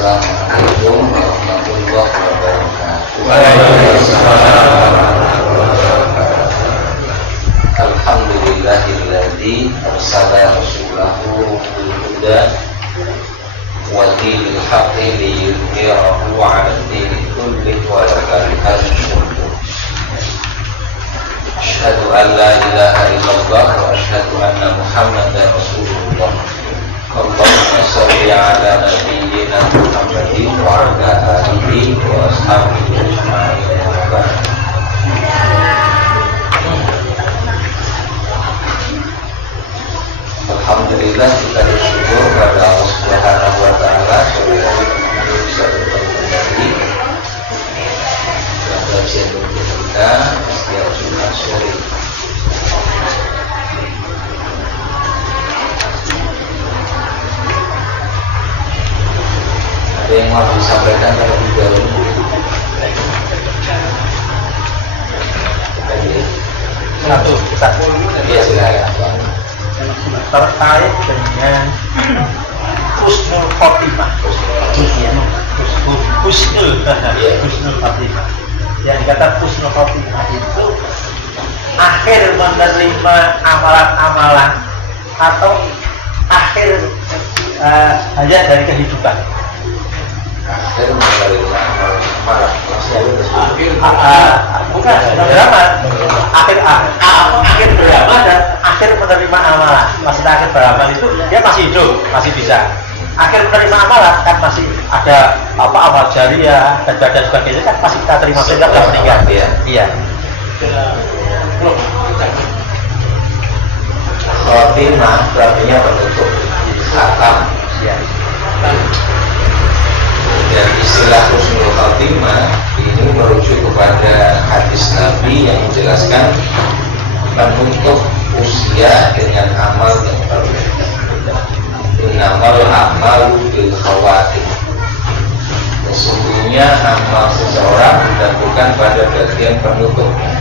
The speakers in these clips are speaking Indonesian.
Assalamualaikum warahmatullahi wabarakatuh. Waalaikumsalam. Alhamdulillahilladzi arsala rasulahu bil huda wa dinil haqqi liyudhhirahu 'ala ad-dini kullihi wa law karihal musyrikun. Asyhadu an la ilaha illallah wa asyhadu anna Muhammadar Rasulullah. Allahumma sholli ala nabiyyina Muhammadin wa ala alihi wa ashabihi ajma'in. Alhamdulillah, kita bersyukur kepada Allah Subhanahu wa taala karena bisa bertemu kembali dalam kajian rutin kita setiap Jumat sore. Ada yang mau disampaikan terlebih dahulu? Satu, kita Ya, silakan. terkait dengan husnul khotimah. Husnul khotimah. Yang dikata husnul khotimah itu akhir menerima amalan-amalan atau akhir hayat dari kehidupan. Akhir menerima amalan. Bukan drama. Akhir beramal dan akhir menerima amalan. Maksudnya akhir beramal itu dia masih hidup, masih bisa. Akhir menerima amalan kan masih ada amal jariah dan sebagainya kan masih kita terima sehingga sudah meninggal. Iya. Khotimah artinya penutup, khatam. Iya. Dan istilah husnul khotimah ini merujuk kepada hadis Nabi yang menjelaskan menutup usia dengan amal yang baik. Innamal a'malu bil khawatim. Sesungguhnya amal seseorang dilakukan pada bagian penutupnya.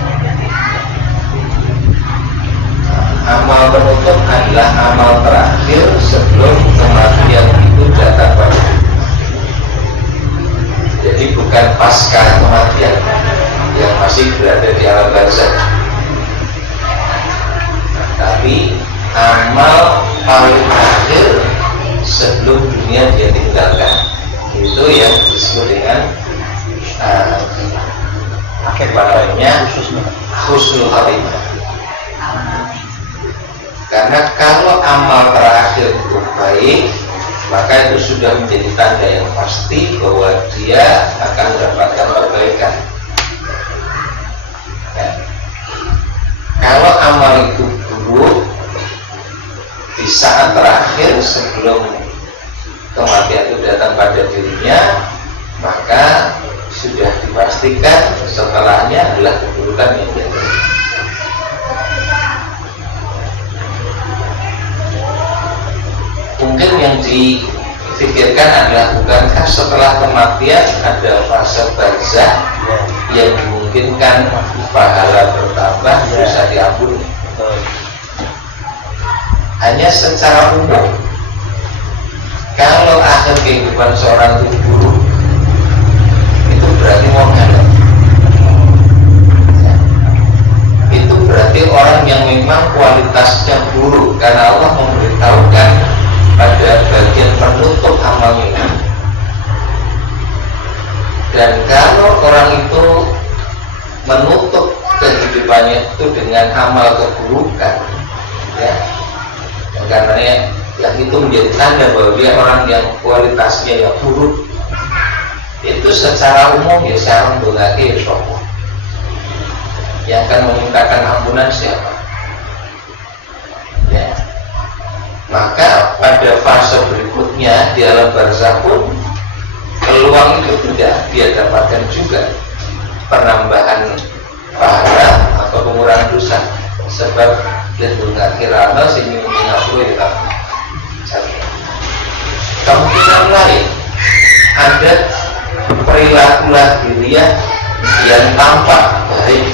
Amal penutup adalah amal terakhir sebelum kematian itu datang pada diri. Jadi bukan pasca kematian yang masih berada di alam barzakh, tapi amal paling akhir sebelum dunia dia tinggalkan. Itu yang disebut dengan akhir namanya husnul khotimah. Karena kalau amal terakhir itu baik, maka itu sudah menjadi tanda yang pasti bahwa dia akan mendapatkan kebaikan. Ya. Kalau amal itu buruk di saat terakhir sebelum kematian itu datang pada dirinya, maka sudah dipastikan setelahnya adalah keburukan yang dia terima. Mungkin yang dipikirkan adalah bukankah setelah kematian ada fase barzakh yang memungkinkan pahala bertambah, bisa diampuni. Hanya secara umum, kalau akhir kehidupan seorang itu buruk, itu berarti mau ngadep. Itu berarti orang yang memang kualitasnya buruk, karena Allah memberitahukan pada bagian penutup amalnya. Dan kalau orang itu menutup kehidupannya itu dengan amal keburukan, ya, karena yang itu menjadi tanda bahwa dia orang yang kualitasnya yang buruk, itu secara umum ya sekarang berarti Allah. Yang akan memintakan ampunan siapa? Ya. Maka pada fase berikutnya di alam barzakh pun peluang itu tidak dia dapatkan juga, penambahan pahala atau pengurangan dosa, sebab dia mengakhir amal sehingga mengakhiri kemungkinan lain ada perilaku lahiriah yang tampak baik,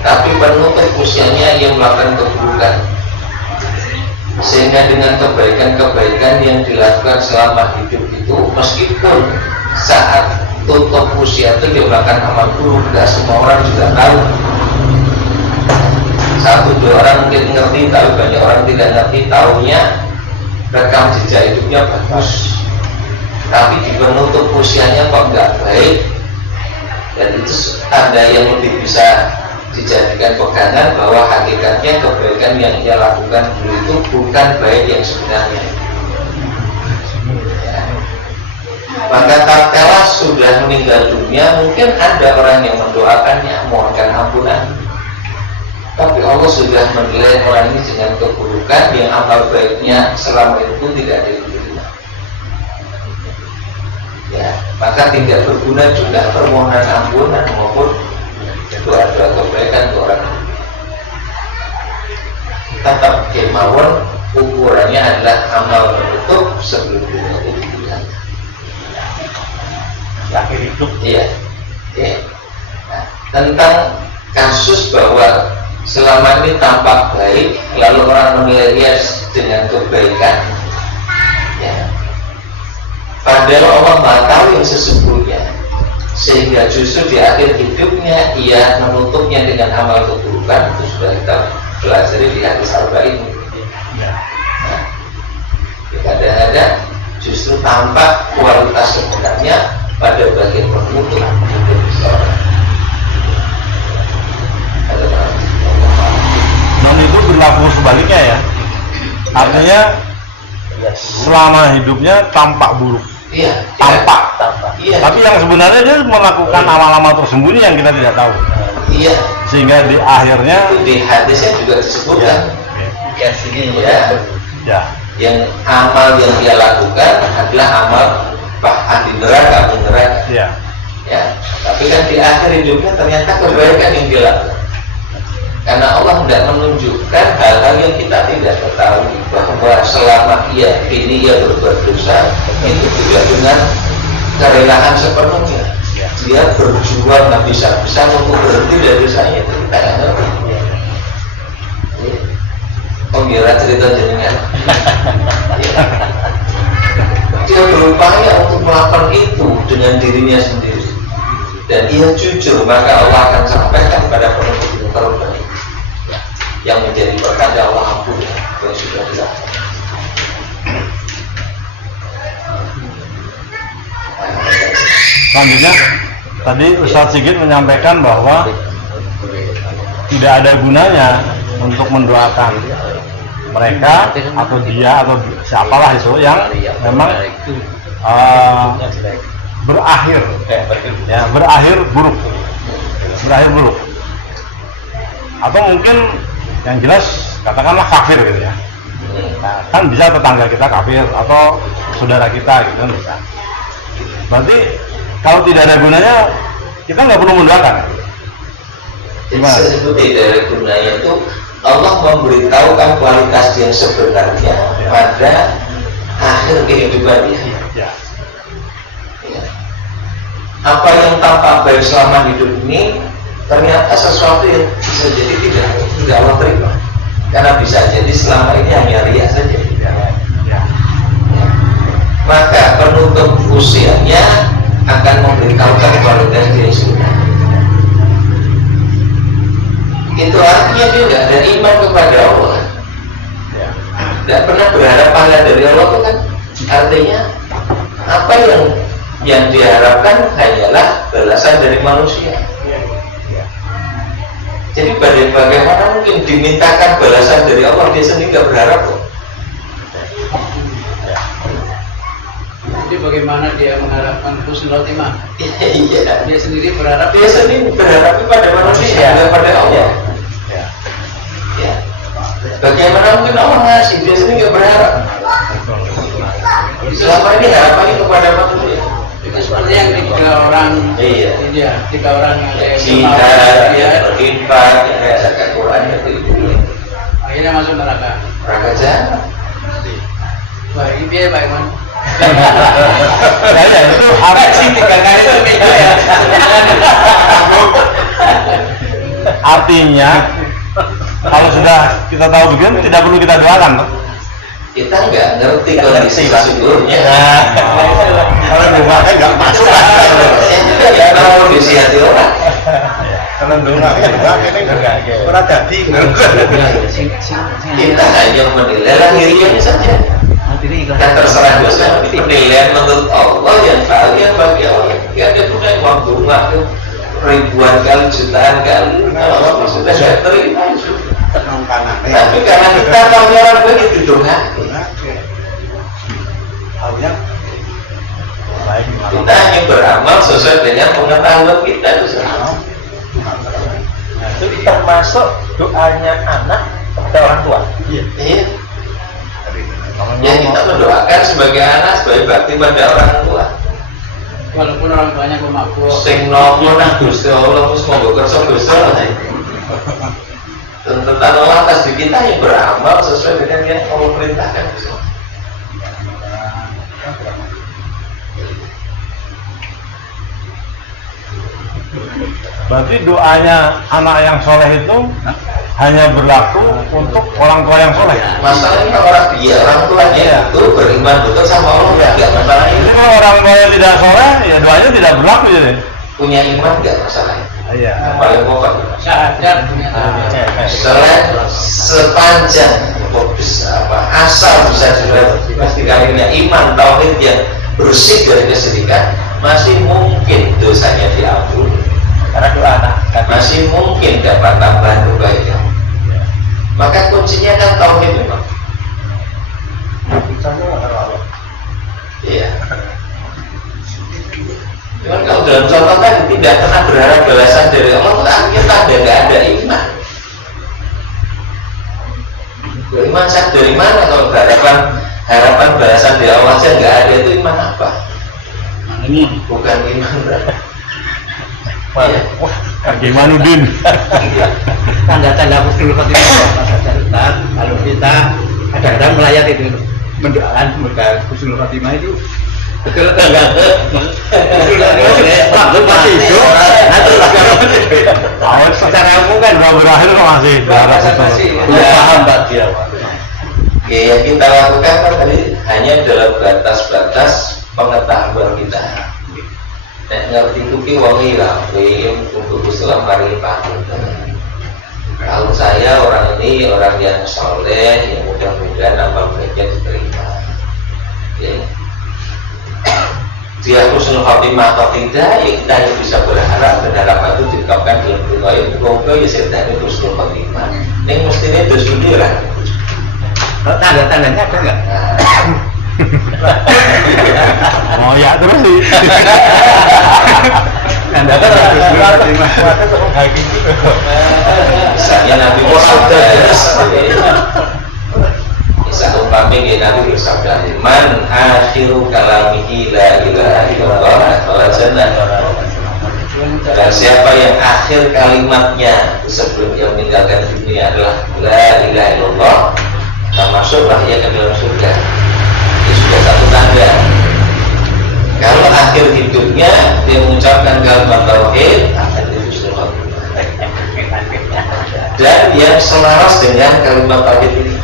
tapi penutup usianya yang melakukan keburukan, sehingga dengan kebaikan-kebaikan yang dilakukan selama hidup itu usia itu menyebabkan amal buruk. Tidak semua orang juga tahu. Satu dua orang mungkin ngerti, tapi banyak orang tidak ngerti. Taunya rekam jejak hidupnya bagus, tapi di penutup usianya kok nggak baik. Dan itu ada yang lebih bisa dijadikan pegangan bahwa hakikatnya kebaikan yang ia lakukan dulu itu bukan baik yang sebenarnya. Ya. Maka tatkala sudah meninggal dunia, mungkin ada orang yang mendoakannya, mohonkan ampunan, tapi Allah sudah menilai orang ini dengan keburukan yang amal baiknya selama itu pun tidak diterima. Ya, maka tidak berguna juga permohonan ampunan maupun doa-doa kebaikan ke orang. Tetap kemauan ukurannya adalah amal penutup sebelum dunia itu hilang. Akhir hidup. Iya. Ya. Nah, tentang kasus bahwa selama ini tampak baik, lalu orang menilai dia dengan kebaikan, ya. Padahal Allah Maha tahu yang sesungguhnya, sehingga justru di akhir hidupnya ia menutupnya dengan amal keburukan. Itu sudah kita pelajari di hadis Arba'in. Nah, kadang-kadang justru tampak kualitas sebenarnya pada bagian penutup hidup seseorang. Dan itu berlaku sebaliknya ya. Artinya selama hidupnya tampak buruk. Iya, Tampak. Iya. Tapi yang sebenarnya dia melakukan amal-amal tersembunyi yang kita tidak tahu. Iya. Sehingga di akhirnya Itu di hadisnya juga disebutkan. Ya sini Ya. ya Yang amal yang dia lakukan adalah amal ahli neraka, ya ya. Tapi kan di akhir hidupnya ternyata kebaikan yang dia lakukan. Karena Allah tidak menunjukkan hal-hal yang kita tidak ketahui, bahwa selama ini ia berbuat dosa itu tidak dengan kerelaan sepenuhnya. Dia berjuang habis-habisan untuk berhenti dari dosanya, itu kita nggak ngerti. Oh kira cerita jenengan. Dia berupaya untuk melakukan itu dengan dirinya sendiri, dan ia jujur, maka Allah akan sampaikan pada penuntut yang terbaik yang menjadi perkara Allah ampun yang sudah dilakukan. Selanjutnya tadi Ustadz Sigit menyampaikan bahwa tidak ada gunanya untuk mendoakan mereka atau dia atau siapalah itu yang memang berakhir buruk atau mungkin yang jelas katakanlah kafir gitu ya. Nah, kan bisa tetangga kita kafir atau saudara kita gitu kan bisa. Berarti kalau tidak ada gunanya kita nggak perlu mendoakan. Gimana? Disebut tidak ada gunanya itu Allah memberitahukan kualitas yang sebenarnya pada akhir kehidupannya. Ya. Ya. Apa yang tampak baik selama hidup ini ternyata sesuatu yang bisa jadi tidak Allah terima, karena bisa jadi selama ini hanya riya saja. Ya. Ya. Maka penutup usianya akan memberitahukan kualitas dia sebenarnya. Itu artinya dia tidak ada iman kepada Allah, tidak pernah berharap pahala dari Allah. Itu kan artinya apa yang diharapkan hanyalah balasan dari manusia. Jadi bagaimana mungkin dimintakan balasan dari Allah, dia sendiri nggak berharap kok. Jadi bagaimana dia mengharapkan husnul khotimah? Iya. Dia sendiri berharap. Dia sendiri berharap pada manusia, bukan pada Allah. Ya. Bagaimana mungkin Allah ngasih, dia sendiri nggak berharap. Selama ini harapannya kepada manusia. Itu seperti yang tiga orang. Iya. Iya, tiga orang yang Jihad, berinfak, zakat Quran itu. akhirnya masuk neraka. Neraka jahanam. Wah, ini biaya Pak Iman. Ya itu harus Tiga kali itu beda ya. artinya kalau sudah kita tahu begini tidak perlu kita doakan toh. Kita nggak ngerti kondisi sesungguhnya. Kalau doakan nggak masuk. Saya juga nggak Ora jadi. Kita hanya menilai lahiriahnya saja. Dan terserah dosa penilaian menurut Allah yang kalian bagi Allah. Ya ada punya uang bunga tuh ribuan kali, jutaan kali. Kalau sudah saya terima, tapi karena kita tahu orang begitu dong, kita hanya beramal sesuai dengan pengetahuan kita. Itu termasuk doanya anak kepada orang tua. Iya. Ya kita mendoakan sebagai anak, sebagai bakti pada orang tua. Walaupun orang tuanya pemabuk. Sing nopo nang Gusti Allah wis monggo kersa dosa. Tuntutan Allah atas diri kita yang beramal sesuai dengan yang Allah perintahkan. Berarti doanya anak yang soleh itu hanya berlaku untuk orang tua yang soleh. Masalahnya orang tuanya itu beriman betul sama Allah, nggak masalah Jadi itu. kalau orang tua yang tidak soleh, ya doanya tidak berlaku jadi. Punya iman nggak masalah. Iya. Yang paling pokok. Syahadat ternyata. Selain sepanjang asal bisa dipastikan iman tauhid yang bersih dari kesyirikan, masih mungkin dosanya diampuni. Karena doa anak. Masih mungkin dapat tambahan kebaikan. Maka kuncinya kan tauhid memang. Iya. Cuman kalau dalam contoh kan tidak pernah berharap balasan dari Allah, itu akhirnya tanda nggak ada iman. Iman dari mana kalau harapan balasan dari Allah saja nggak ada, itu iman apa? Bukan iman. Ya. Gimana Udin? Tanda-tanda husnul khotimah kalau kita kadang-kadang melayat itu mendoakan semoga husnul khotimah itu betul atau enggak? Waktu masih hidup, secara umum kan Sudah berakhir kok masih. paham Pak dia. Oke, yang kita lakukan kan tadi hanya dalam batas-batas pengetahuan kita. Nek ngerti kuki wongi lah, untuk Islam mari paham. Kalau saya orang ini orang yang soleh, yang mudah-mudahan amal baiknya diterima. Oke. Dia husnul khotimah atau tidak, ya kita hanya bisa berharap dan harapan itu diungkapkan dalam doa itu. Kau ya setan itu husnul khotimah. Ini mestinya itu sudah lah. Tanda-tandanya ada nggak? Oh ya terus sih. Misalnya Nabi bersabda, misal umpamanya Nabi bersabda, man akhiru kalamihi la ilaha illallah wala jannah. Dan siapa yang akhir kalimatnya sebelum dia meninggalkan dunia adalah la ilaha illallah, termasuklah ia ke dalam surga. Itu sudah satu tanda. Kalau akhir hidupnya dia mengucapkan kalimat tauhid, akan itu sudah. Dan yang selaras dengan kalimat tauhid ini,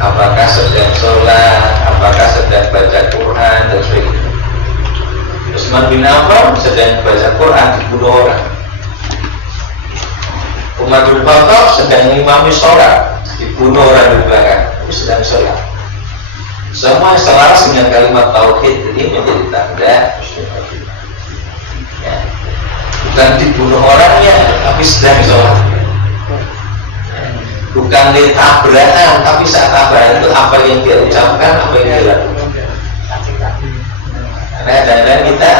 apakah sedang sholat, apakah sedang baca Quran dan sebagainya. Utsman bin Affan sedang baca Quran dibunuh orang. Umar bin Khattab sedang mengimami sholat dibunuh orang di belakang. Itu sedang sholat. Semua selaras dengan kalimat tauhid ini menjadi tanda ya. Bukan dibunuh orangnya, tapi sedang sholat. Bukan ditabrakan, tapi saat tabrakan itu apa yang dia ucapkan, apa yang dia lakukan. Karena kadang-kadang kita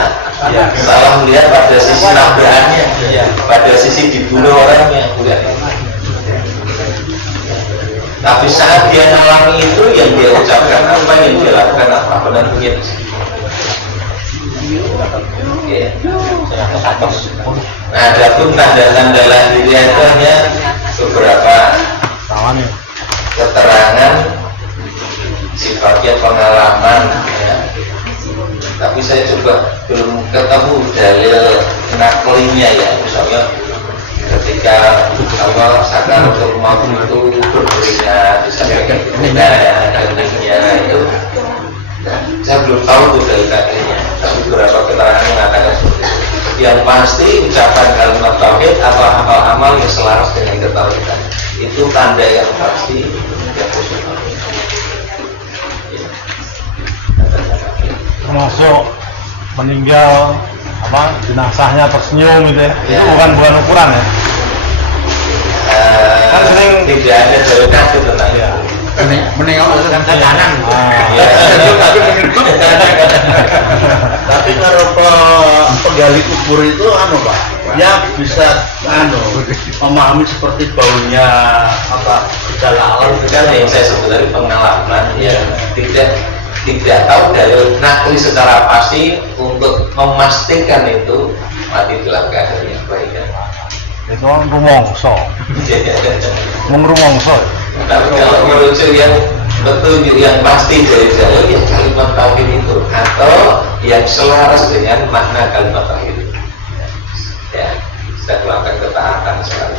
salah melihat pada sisi tabrakannya, pada sisi dibunuh orangnya, bukan. Tapi saat dia ngalami itu, yang dia ucapkan apa, yang dia lakukan apa, benar mungkin. Okay. Nah, ada pun tanda-tanda lahiriah itu hanya beberapa keterangan, sifatnya pengalaman. Ya. Tapi saya coba belum ketemu dalil naklinya ya, misalnya ketika Allah sakaratul maut itu berbeda, misalnya dalilnya itu, saya belum tahu tuh dalil naklinya. Tapi beberapa keterangan mengatakan seperti itu. yang pasti ucapan kalimat tauhid atau amal-amal yang selaras dengan ketauhidan itu tanda yang pasti yang khusus. Termasuk meninggal jenazahnya tersenyum gitu ya. Ya. Itu bukan ukuran ya. Kan sering tidak ada jalur kaki tentang ya. Menengok ke kanan. Tapi kalau penggali kubur itu Pak, dia bisa memahami seperti baunya gejala alam. Itu kan yang saya sebut dari pengalaman ya, tidak tahu dalil nakli secara pasti untuk memastikan itu mati dalam keadaan yang baik. Itu kan rumongso. Mengrumongso. Tapi kalau merujuk yang betul yang pasti dari dalil ya kalimat tauhid itu atau yang selaras dengan makna kalimat tauhid itu. Ya, kita melakukan ketaatan selalu.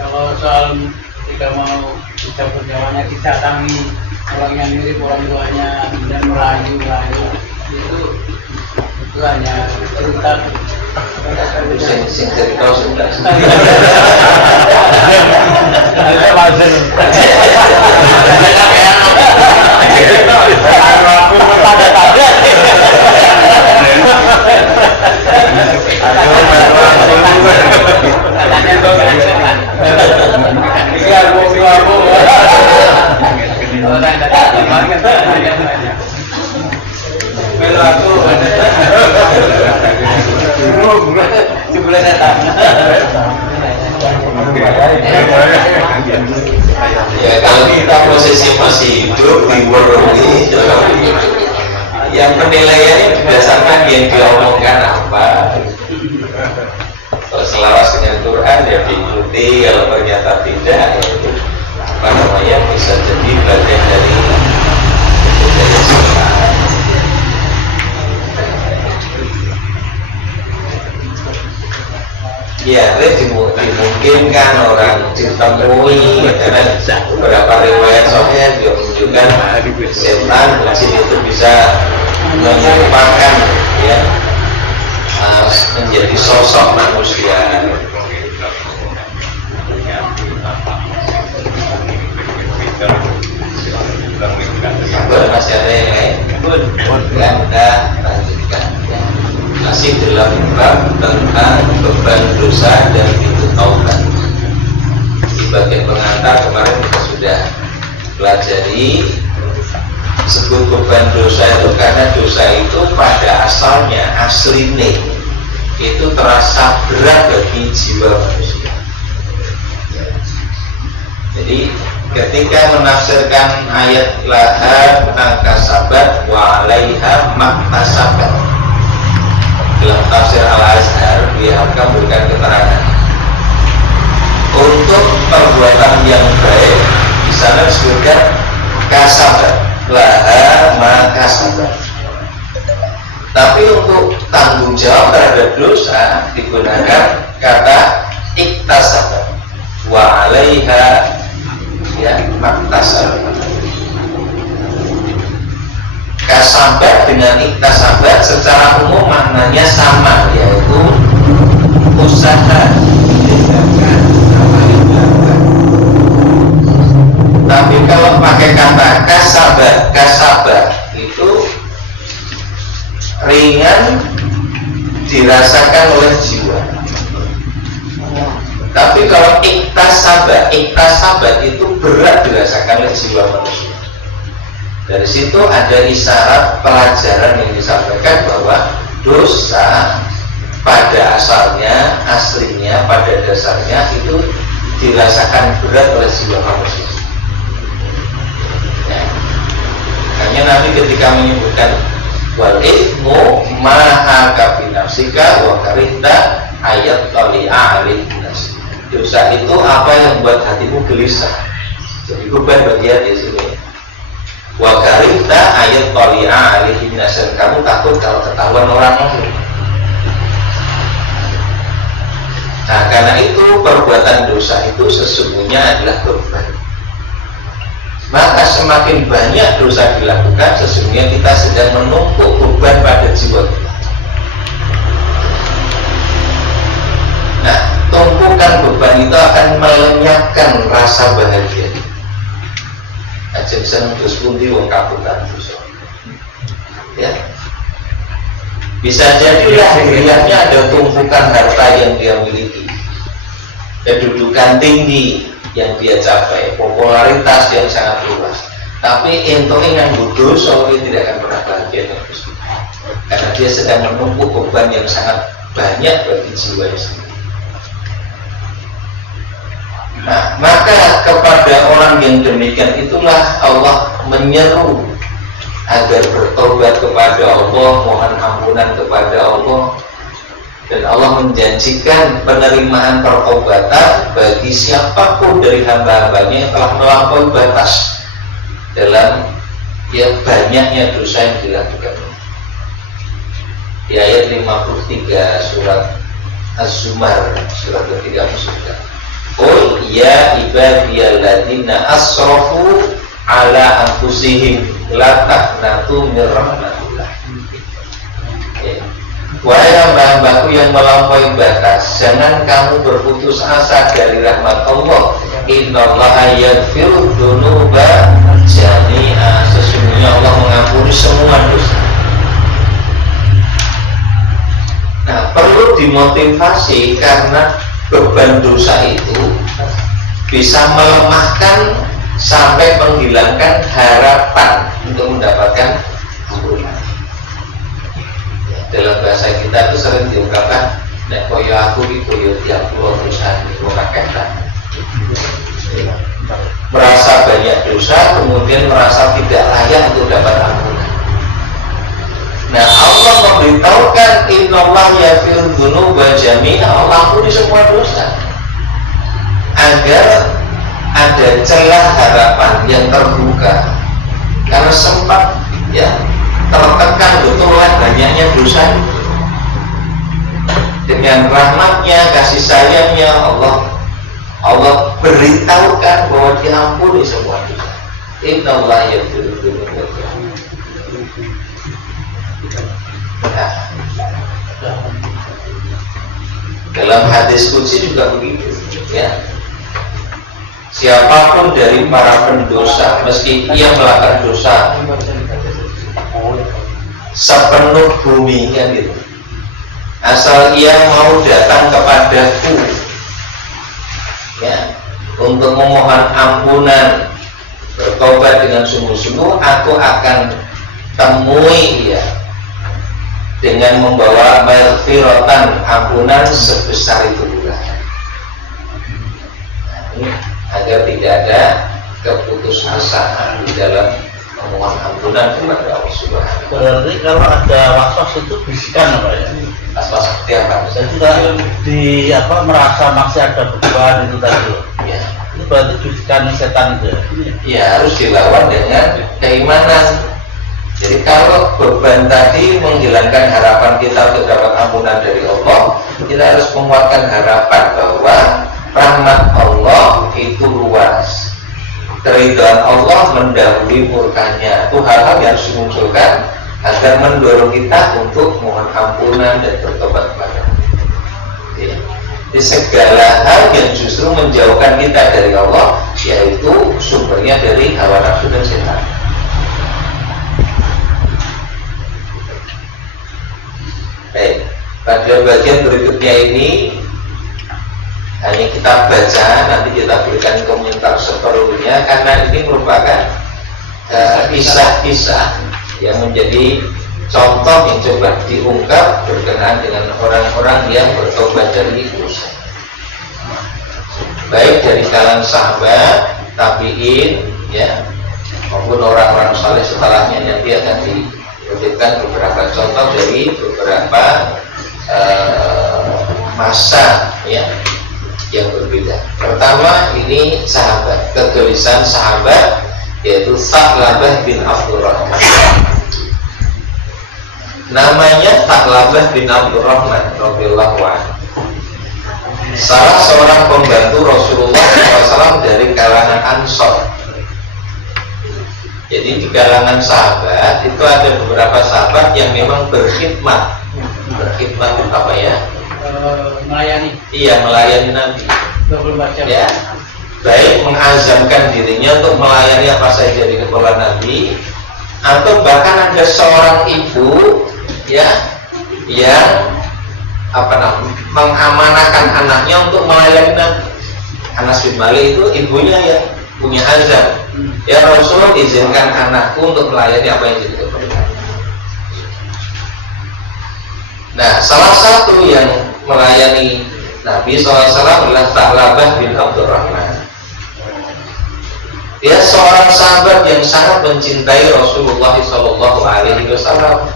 Kalau soal jika mau ucapkan jawabannya didatangi orang yang mirip orang tuanya dan merayu itu hanya cerita. Sing jadi kau sudah. Itu lazim. Ya kalau kita posisi masih hidup di world ini, yang penilaiannya berdasarkan yang diomongkan apa. Kalau selaras dengan Quran ya diikuti, kalau ternyata tidak ya itu apa namanya bisa jadi bagian dari budaya sekarang. Ya, dimungkinkan orang ditemui karena beberapa riwayat sahih juga menunjukkan setan jin itu bisa menyerupakan ya menjadi sosok manusia. Masih ada yang lain? Ya, kita lanjutkan. Masih dalam bab tentang beban dosa dan pintu taubat. Di bagian pengantar kemarin kita sudah pelajari sebut beban dosa itu karena dosa itu pada asalnya aslinya itu terasa berat bagi jiwa manusia. Jadi ketika menafsirkan ayat laha makasabat wa alaiha maktasabat dalam tafsir Al-Azhar dia akan memberikan keterangan untuk perbuatan yang baik di sana disebutkan kasabat laha makasabat, tapi untuk tanggung jawab terhadap dosa digunakan kata iktasabat wa alaiha ya maktasabat. Kasabat dengan iktasabat secara umum maknanya sama, yaitu usaha tindakan apa yang dilakukan. Tapi kalau pakai kata kasabat itu ringan dirasakan oleh jiwa. Tapi kalau iktasabat itu berat dirasakan oleh jiwa manusia. Dari situ ada isyarat pelajaran yang disampaikan bahwa dosa pada asalnya, aslinya, pada dasarnya itu dirasakan berat oleh jiwa manusia. Ya. Hanya Nabi ketika menyebutkan wal ithmu maha kafi nafsika wa karihta ayat tali'a alaihi nas. Dosa itu apa yang membuat hatimu gelisah. Jadi beban bagi hati sini. Wa karihta ayat tali'a alaihi nas, kamu takut kalau ketahuan orang lain. Nah, karena itu perbuatan dosa itu sesungguhnya adalah beban. Maka semakin banyak dosa dilakukan, sesungguhnya kita sedang menumpuk beban pada jiwa kita. seneng terus pundi wong kabutan dosa. Ya. Bisa jadi lahiriahnya ada tumpukan harta yang dia miliki, kedudukan tinggi yang dia capai, popularitas yang sangat luas. Tapi entoknya yang bodoh soalnya tidak akan pernah bahagia dengan Gusti, karena dia sedang menumpuk beban yang sangat banyak bagi jiwa sendiri. Nah, maka kepada orang yang demikian itulah Allah menyeru agar bertobat kepada Allah, mohon ampunan kepada Allah, dan Allah menjanjikan penerimaan pertobatan bagi siapapun dari hamba-hambanya yang telah melampaui batas dalam banyaknya dosa yang dilakukan. Di ayat 53 surat Az-Zumar, surat ketiga surga. Qul ya ibadiyalladzina asrafu ala anfusihim la taqnatu min rahmatillah. Wahai hamba-hambaku yang melampaui batas, jangan kamu berputus asa dari rahmat Allah. Innallaha yaghfiru dzunuba jami'a. Sesungguhnya Allah mengampuni semua dosa. Nah, perlu dimotivasi karena beban dosa itu bisa melemahkan sampai menghilangkan harapan untuk mendapatkan ampunan. Dalam bahasa kita itu sering diungkapkan, nek koyo aku iki koyo tiap pulau dosa itu kakek. Merasa banyak dosa, kemudian merasa tidak layak untuk dapat ampunan. Nah, Allah memberitahukan innallaha yaghfiru dzunuba jami'a, Allah ampuni semua dosa, agar ada celah harapan yang terbuka, karena sempat tertekan betul oleh banyaknya dosa. Dengan rahmatnya, kasih sayangnya Allah beritahukan bahwa diampuni semua dosa. Innallaha yaghfiru dzunuba jami'a. Dalam hadis qudsi juga begitu, ya. Siapapun dari para pendosa, meski ia melakukan dosa sepenuh bumi, kan gitu, asal ia mau datang kepadaku, ya, untuk memohon ampunan, bertobat dengan sungguh-sungguh, aku akan temui ia dengan membawa maghfiratan, ampunan sebesar itu pula. Agar tidak ada keputusasaan di dalam memohon ampunan kepada Allah Subhanahu. Berarti kalau ada waswas itu bisikan apa ya? Waswas seperti apa? Jadi kalau merasa masih ada beban itu tadi. Ya. Itu berarti bisikan setan itu. Ya, harus dilawan dengan keimanan. Jadi kalau beban tadi menghilangkan harapan kita untuk dapat ampunan dari Allah, kita harus menguatkan harapan bahwa rahmat Allah itu luas, keridhaan Allah mendahului murkanya. Itu hal-hal yang harus dimunculkan agar mendorong kita untuk mohon ampunan dan bertobat kepada Allah. Di segala hal yang justru menjauhkan kita dari Allah, yaitu sumbernya dari hawa nafsu dan setan. Baik, pada bagian berikutnya ini hanya kita baca, nanti kita berikan komentar seperlunya, karena ini merupakan kisah-kisah yang menjadi contoh yang coba diungkap berkenaan dengan orang-orang yang bertobat dari dosa, baik dari kalangan sahabat, tabi'in, ya, maupun orang-orang saleh setelahnya. Nanti akan diberikan beberapa contoh dari beberapa masa, ya, yang berbeda. Pertama, ini sahabat, kegelisahan sahabat, yaitu Sa'labah bin Abdurrahman. Namanya Sa'labah bin Abdurrahman radhiyallahu anhu, salah seorang pembantu Rasulullah SAW dari kalangan Ansor. Jadi di kalangan sahabat itu ada beberapa sahabat yang memang berkhidmat apa ya? Melayani. Iya, melayani Nabi. 24 jam. Ya, baik mengazamkan dirinya untuk melayani apa saja di kepulauan Nabi, atau bahkan ada seorang ibu ya yang mengamanahkan anaknya untuk melayani Nabi. Anas bin Malik itu ibunya yang punya azam, ya Rasul izinkan anakku untuk melayani apa yang jadi keperluan. Nah, salah satu yang melayani Nabi SAW adalah Tha'labah bin Abdurrahman. Dia seorang sahabat yang sangat mencintai Rasulullah SAW.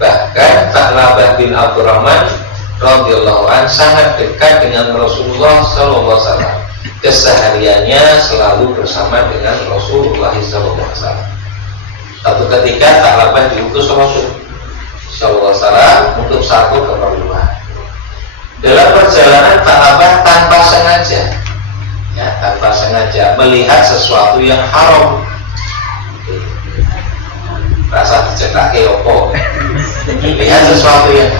Bahkan Tha'labah bin Abdurrahman radhiyallahu anhu sangat dekat dengan Rasulullah SAW. Kesehariannya selalu bersama dengan Rasulullah SAW. Satu ketika Tha'labah diutus Rasul SAW untuk satu keperluan. Dalam perjalanan Tha'labah tanpa sengaja melihat sesuatu yang haram. Rasa dicekak opo. Lihat sesuatu yang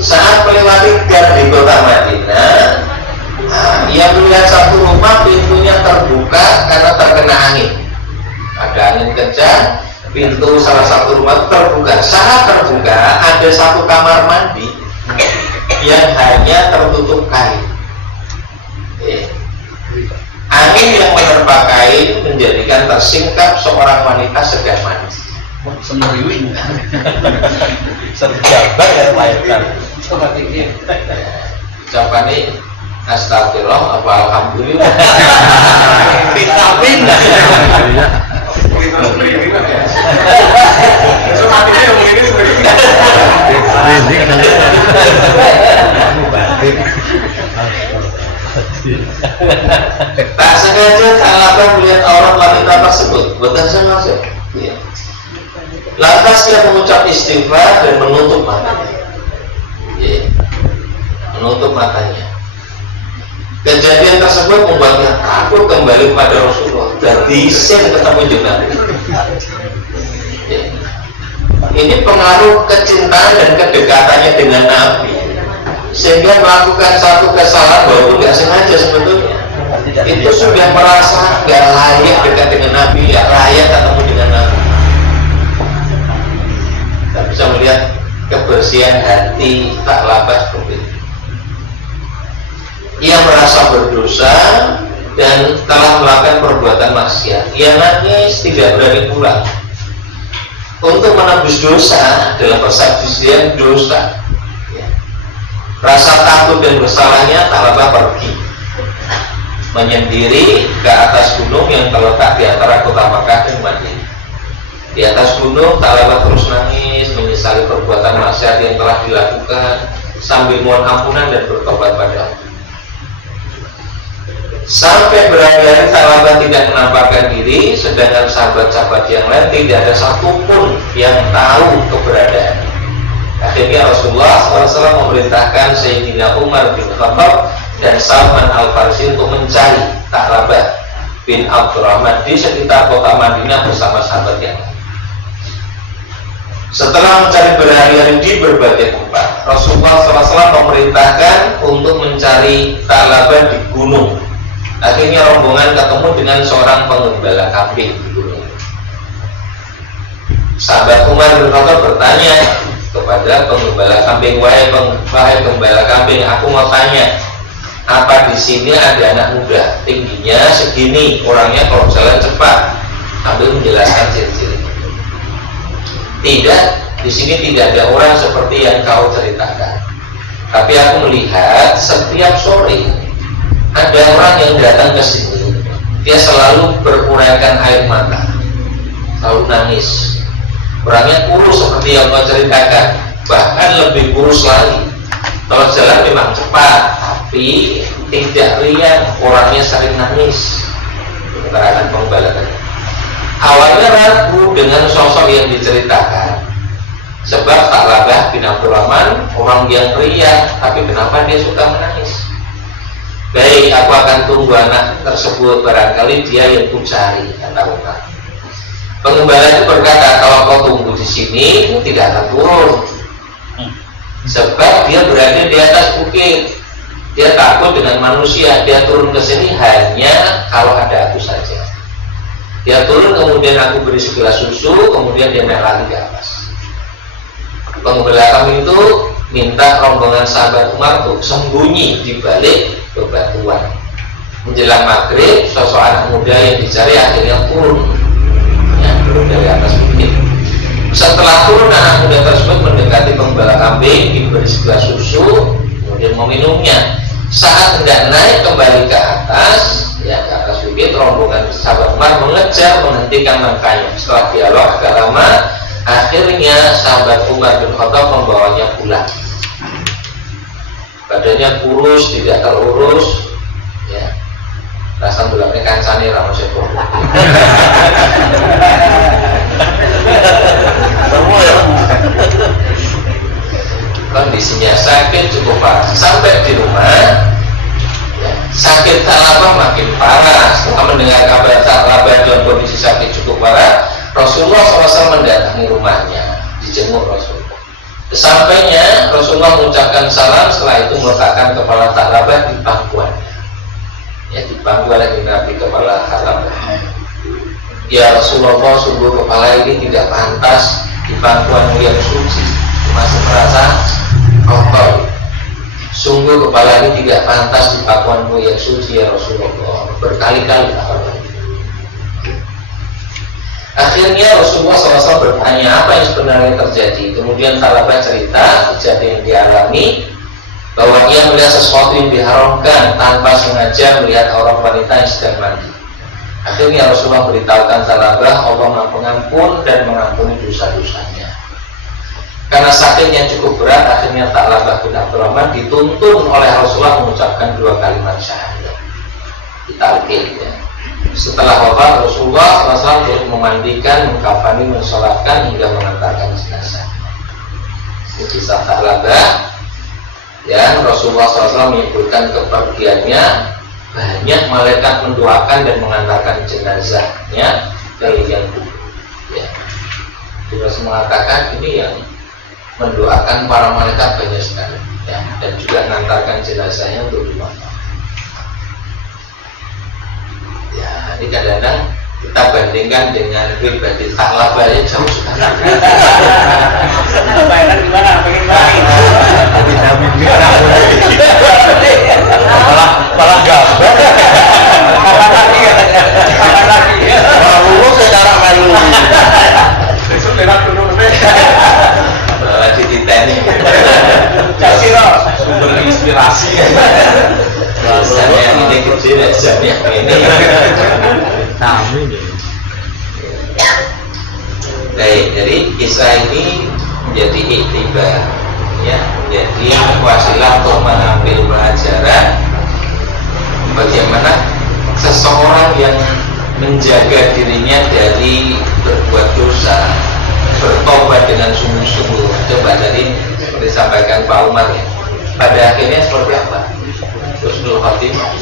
saat melewati gang di kota Madinah, ia melihat satu rumah pintunya terbuka karena terkena angin. Ada angin kencang, pintu salah satu rumah terbuka. Sangat terbuka, ada satu kamar mandi yang hanya tertutup kain. Angin yang menerpa kain menjadikan tersingkap seorang wanita sedang mandi. Semeriwing. Satu jabat ya melahirkan. Coba tinggi. Ucapannya astagfirullah apa alhamdulillah. Vitamin. Tak sengaja Tha'labah melihat aurat wanita tersebut. Bukan sengaja. Ya. Lantas dia mengucap istighfar dan menutup matanya. Ya. Menutup matanya. Kejadian tersebut membuatnya takut kembali pada Rasulullah dan disin ketemu juga. Ya. Ini pengaruh kecintaan dan kedekatannya dengan Nabi, sehingga melakukan satu kesalahan walaupun nggak sengaja sebetulnya. Itu sudah merasa nggak layak dekat dengan Nabi, nggak layak ketemu dengan Nabi. Kita bisa melihat kebersihan hati Tha'labah seperti itu. Ia merasa berdosa dan telah melakukan perbuatan maksiat. Ia nangis, tidak berani pulang. Untuk menebus dosa dalam persepsian dosa, ya. Rasa takut dan bersalahnya Tha'labah pergi menyendiri ke atas gunung yang terletak di antara kota Makkah dan Madinah. Di atas gunung Tha'labah terus nangis, menyesali perbuatan maksiat yang telah dilakukan sambil mohon ampunan dan bertobat pada Allah. Sampai berhari-hari Tha'labah tidak menampakkan diri, sedangkan sahabat-sahabat yang lain tidak ada satupun yang tahu keberadaannya. Akhirnya Rasulullah SAW memerintahkan Sayyidina Umar bin Khattab dan Salman Al-Farisi untuk mencari Tha'labah bin Abdurrahman di sekitar kota Madinah bersama sahabat yang lain. Setelah mencari berhari-hari di berbagai tempat, Rasulullah SAW memerintahkan untuk mencari Tha'labah di gunung. Akhirnya rombongan ketemu dengan seorang penggembala kambing di gunung. Sahabat Umar bin Khattab bertanya kepada penggembala kambing, wahai penggembala kambing, aku mau tanya, apa di sini ada anak muda, tingginya segini, orangnya kalau jalan cepat, sambil menjelaskan ciri-ciri. Tidak, di sini tidak ada orang seperti yang kau ceritakan. Tapi aku melihat setiap sore ada orang yang datang ke sini, dia selalu beruraikan air mata, selalu nangis. Orangnya kurus seperti yang kau ceritakan, bahkan lebih kurus lagi. Kalau jalan memang cepat, tapi tidak riang, orangnya sering nangis. Keterangan penggembala tadi. Awalnya ragu dengan sosok yang diceritakan, sebab Tha'labah bin Abdurrahman orang yang riang, tapi kenapa dia suka menangis? Baik, aku akan tunggu anak tersebut, barangkali dia yang ku cari, kata Umar. Penggembala itu berkata, kalau kau tunggu di sini, tidak akan turun, sebab dia berada di atas bukit. Dia takut dengan manusia, dia turun ke sini hanya kalau ada aku saja. Dia turun, kemudian aku beri segelas susu, kemudian dia naik lagi ke atas. Penggembala kami itu minta rombongan sahabat Umar untuk sembunyi di balik bebatuan. Menjelang maghrib, sosok anak muda yang dicari akhirnya turun, ya, turun dari atas bukit. Setelah turun, anak muda tersebut mendekati penggembala kambing, diberi segelas susu, kemudian meminumnya. Saat hendak naik kembali ke atas, ya, ke atas bukit, rombongan sahabat Umar mengejar, menghentikan langkahnya. Setelah dialog agak lama, akhirnya sahabat Umar bin Khattab membawanya pulang. Badannya kurus, tidak terurus, ya. Rasa tulangnya kancane ra mesti kok. Semua ya. Kondisinya sakit cukup parah. Sampai di rumah, ya, sakit Tha'labah makin parah. Setelah mendengar kabar Tha'labah dalam kondisi sakit cukup parah, Rasulullah SAW mendatangi rumahnya, dijenguk Rasulullah. Sesampainya Rasulullah mengucapkan salam, setelah itu meletakkan kepala Tha'labah di pangkuannya. Ya, di pangkuan lagi Nabi kepala Tha'labah. Ya Rasulullah, sungguh kepala ini tidak pantas di pangkuanmu yang suci, masih merasa kotor. Sungguh kepala ini tidak pantas di pangkuanmu yang suci ya Rasulullah. Berkali-kali. Akhirnya Rasulullah SAW bertanya apa yang sebenarnya terjadi. Kemudian Tha'labah cerita kejadian yang dialami, bahwa ia melihat sesuatu yang diharamkan tanpa sengaja melihat orang wanita yang sedang mandi. Akhirnya Rasulullah beritahukan Tha'labah Allah Maha Pengampun dan mengampuni dosa-dosanya. Karena sakitnya cukup berat, akhirnya Tha'labah bin Abdurrahman dituntun oleh Rasulullah mengucapkan 2 kalimat syahadat. Ditalqin, ya. Setelah wafat Rasulullah SAW turut memandikan, mengkafani, mensolatkan hingga mengantarkan jenazah. Ini kisah Tha'labah. Ya, Rasulullah SAW menyebutkan kepergiannya, banyak malaikat mendoakan dan mengantarkan jenazahnya ke liang kubur. Ya, Rasulullah mengatakan ini yang mendoakan para malaikat banyak sekali, ya, dan juga mengantarkan jenazahnya untuk dimakamkan. Ya, ini kadang-kadang kita bandingkan dengan pribadi Tha'labah ya jauh sekali. Bayangkan gimana? Pengen main. Malah gambar. Kapan lagi katanya? Kapan lagi? Lalu secara malu. Besok lewat gunung deh. Di titeni. Jasiro. Sumber inspirasi. Biasanya yang ini kecil, biasanya yang ini. Baik, jadi kisah ini menjadi iktibar, ya, menjadi wasilah untuk mengambil pelajaran bagaimana seseorang yang menjaga dirinya dari berbuat dosa, bertobat dengan sungguh-sungguh. Coba tadi seperti disampaikan Pak Umar, ya, pada akhirnya seperti apa? Husnul Khotimah.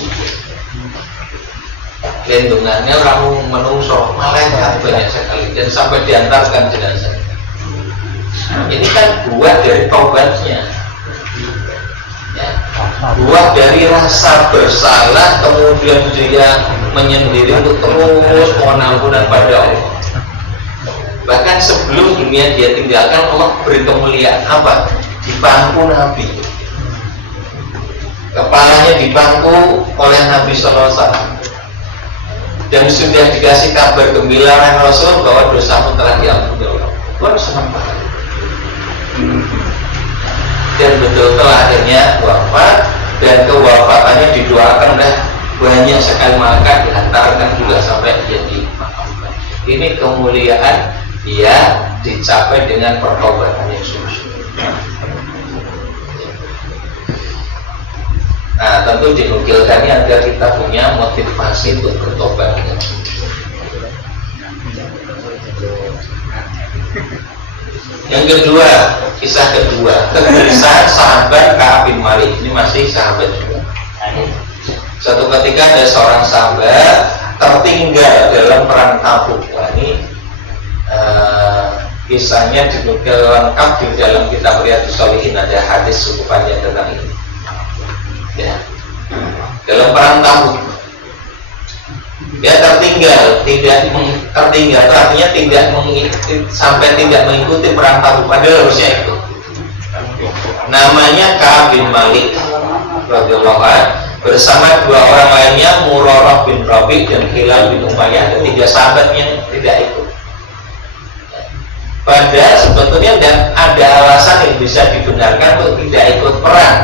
Lindungannya orang menungso, malaikat banyak sekali, dan sampai diantarkan jenazah. Ini kan buah dari taubatnya, ya, buah dari rasa bersalah, kemudian dia menyendiri untuk terus mohon ampunan pada Allah. Bahkan sebelum dunia dia tinggalkan, Allah beri kemuliaan apa? Di bangku Nabi, kepalanya dibangku oleh Nabi SAW. Dan sudah dikasih kabar gembira oleh Rasul bahwa dosamu telah diampuni Allah. Luar senang banget. Dan betul-betul akhirnya wafat, dan kewafatannya didoakan oleh banyak sekali malaikat, dihantarkan juga sampai dia dimakamkan. Ini kemuliaan dia dicapai dengan pertobatan yang sungguh-sungguh. Nah, tentu dinukilkannya agar kita punya motivasi untuk bertobat. Yang kedua, kisah kedua, kegelisahan sahabat Ka'ab bin Malik. Ini masih sahabat juga. Suatu ketika ada seorang sahabat tertinggal dalam perang Tabuk. Nah, ini kisahnya dinukil lengkap di dalam kitab Riyadhus Shalihin, ada hadis cukup panjang tentang ini. ya, dalam perang Tabuk. Dia tertinggal, tertinggal itu artinya tidak mengikuti, sampai tidak mengikuti perang Tabuk, padahal harusnya itu. Namanya Ka'ab bin Malik radhiyallahu anhu bersama dua orang lainnya, Murarah bin Rabi dan Hilal bin Umayyah, ada 3 sahabat yang tidak ikut. Padahal sebetulnya ada alasan yang bisa dibenarkan untuk tidak ikut perang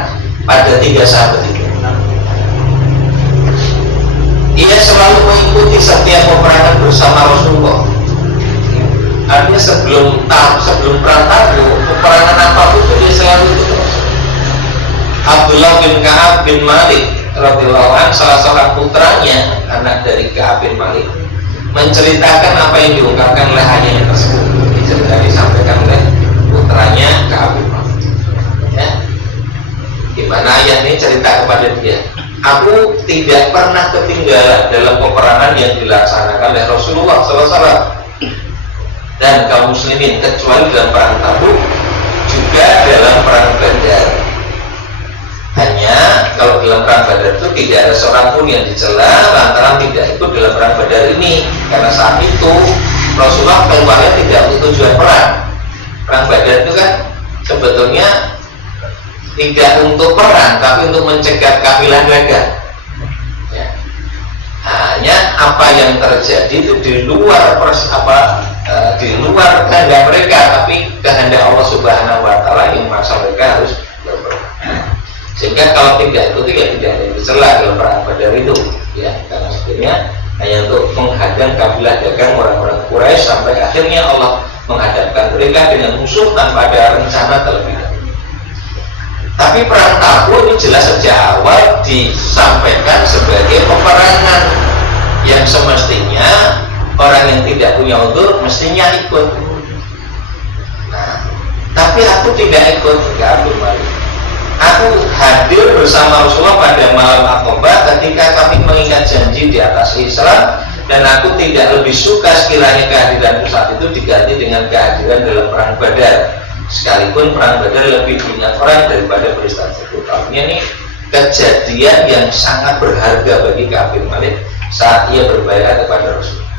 pada 3 sahabat itu. Ia selalu mengikuti setiap peperangan bersama Rasulullah. Artinya sebelum perang Tabuk, peperangan apapun itu dia selalu ikut. Abdullah bin Ka'ab bin Malik radhiyallahu anhu, salah seorang putranya, anak dari Ka'ab bin Malik, menceritakan apa yang diungkapkan oleh ayahnya tersebut. Disampaikan oleh putranya Ka'ab bin Malik. Ya. Gimana ayahnya cerita kepada dia? Aku tidak pernah ketinggalan dalam peperangan yang dilaksanakan oleh Rasulullah SAW dan kaum muslimin, kecuali dalam perang Tabuk, juga dalam perang Badar. Hanya kalau dalam perang Badar itu tidak ada seorang pun yang dicela lantaran tidak ikut dalam perang Badar ini, karena saat itu Rasulullah keluarnya tidak untuk tujuan perang. Perang Badar itu kan sebetulnya tidak untuk perang, tapi untuk mencegah kafilah gagal. Ya. Hanya apa yang terjadi itu di luar di luar kehendak mereka, tapi kehendak Allah Subhanahu Wa Taala yang memaksa mereka harus berperang. Sehingga kalau tidak itu tidak ada yang dicela dalam perang Badar itu, ya, karena sebenarnya hanya untuk menghadang kafilah dagang orang-orang Quraisy, sampai akhirnya Allah menghadapkan mereka dengan musuh tanpa ada rencana terlebih dahulu. Tapi perang Tabuk itu jelas sejak awal disampaikan sebagai peperangan yang semestinya orang yang tidak punya udzur mestinya ikut. Nah, tapi aku tidak ikut, enggak, Abdul Malik. Aku hadir bersama Rasulullah pada malam Aqabah ketika kami mengingat janji di atas Islam, dan aku tidak lebih suka sekiranya kehadiranku saat itu diganti dengan kehadiran dalam perang Badar, sekalipun perang Badar lebih diingat orang daripada peristiwa tersebut. Artinya ini kejadian yang sangat berharga bagi Ka'ab bin Malik saat ia berbaiat kepada Rasulullah.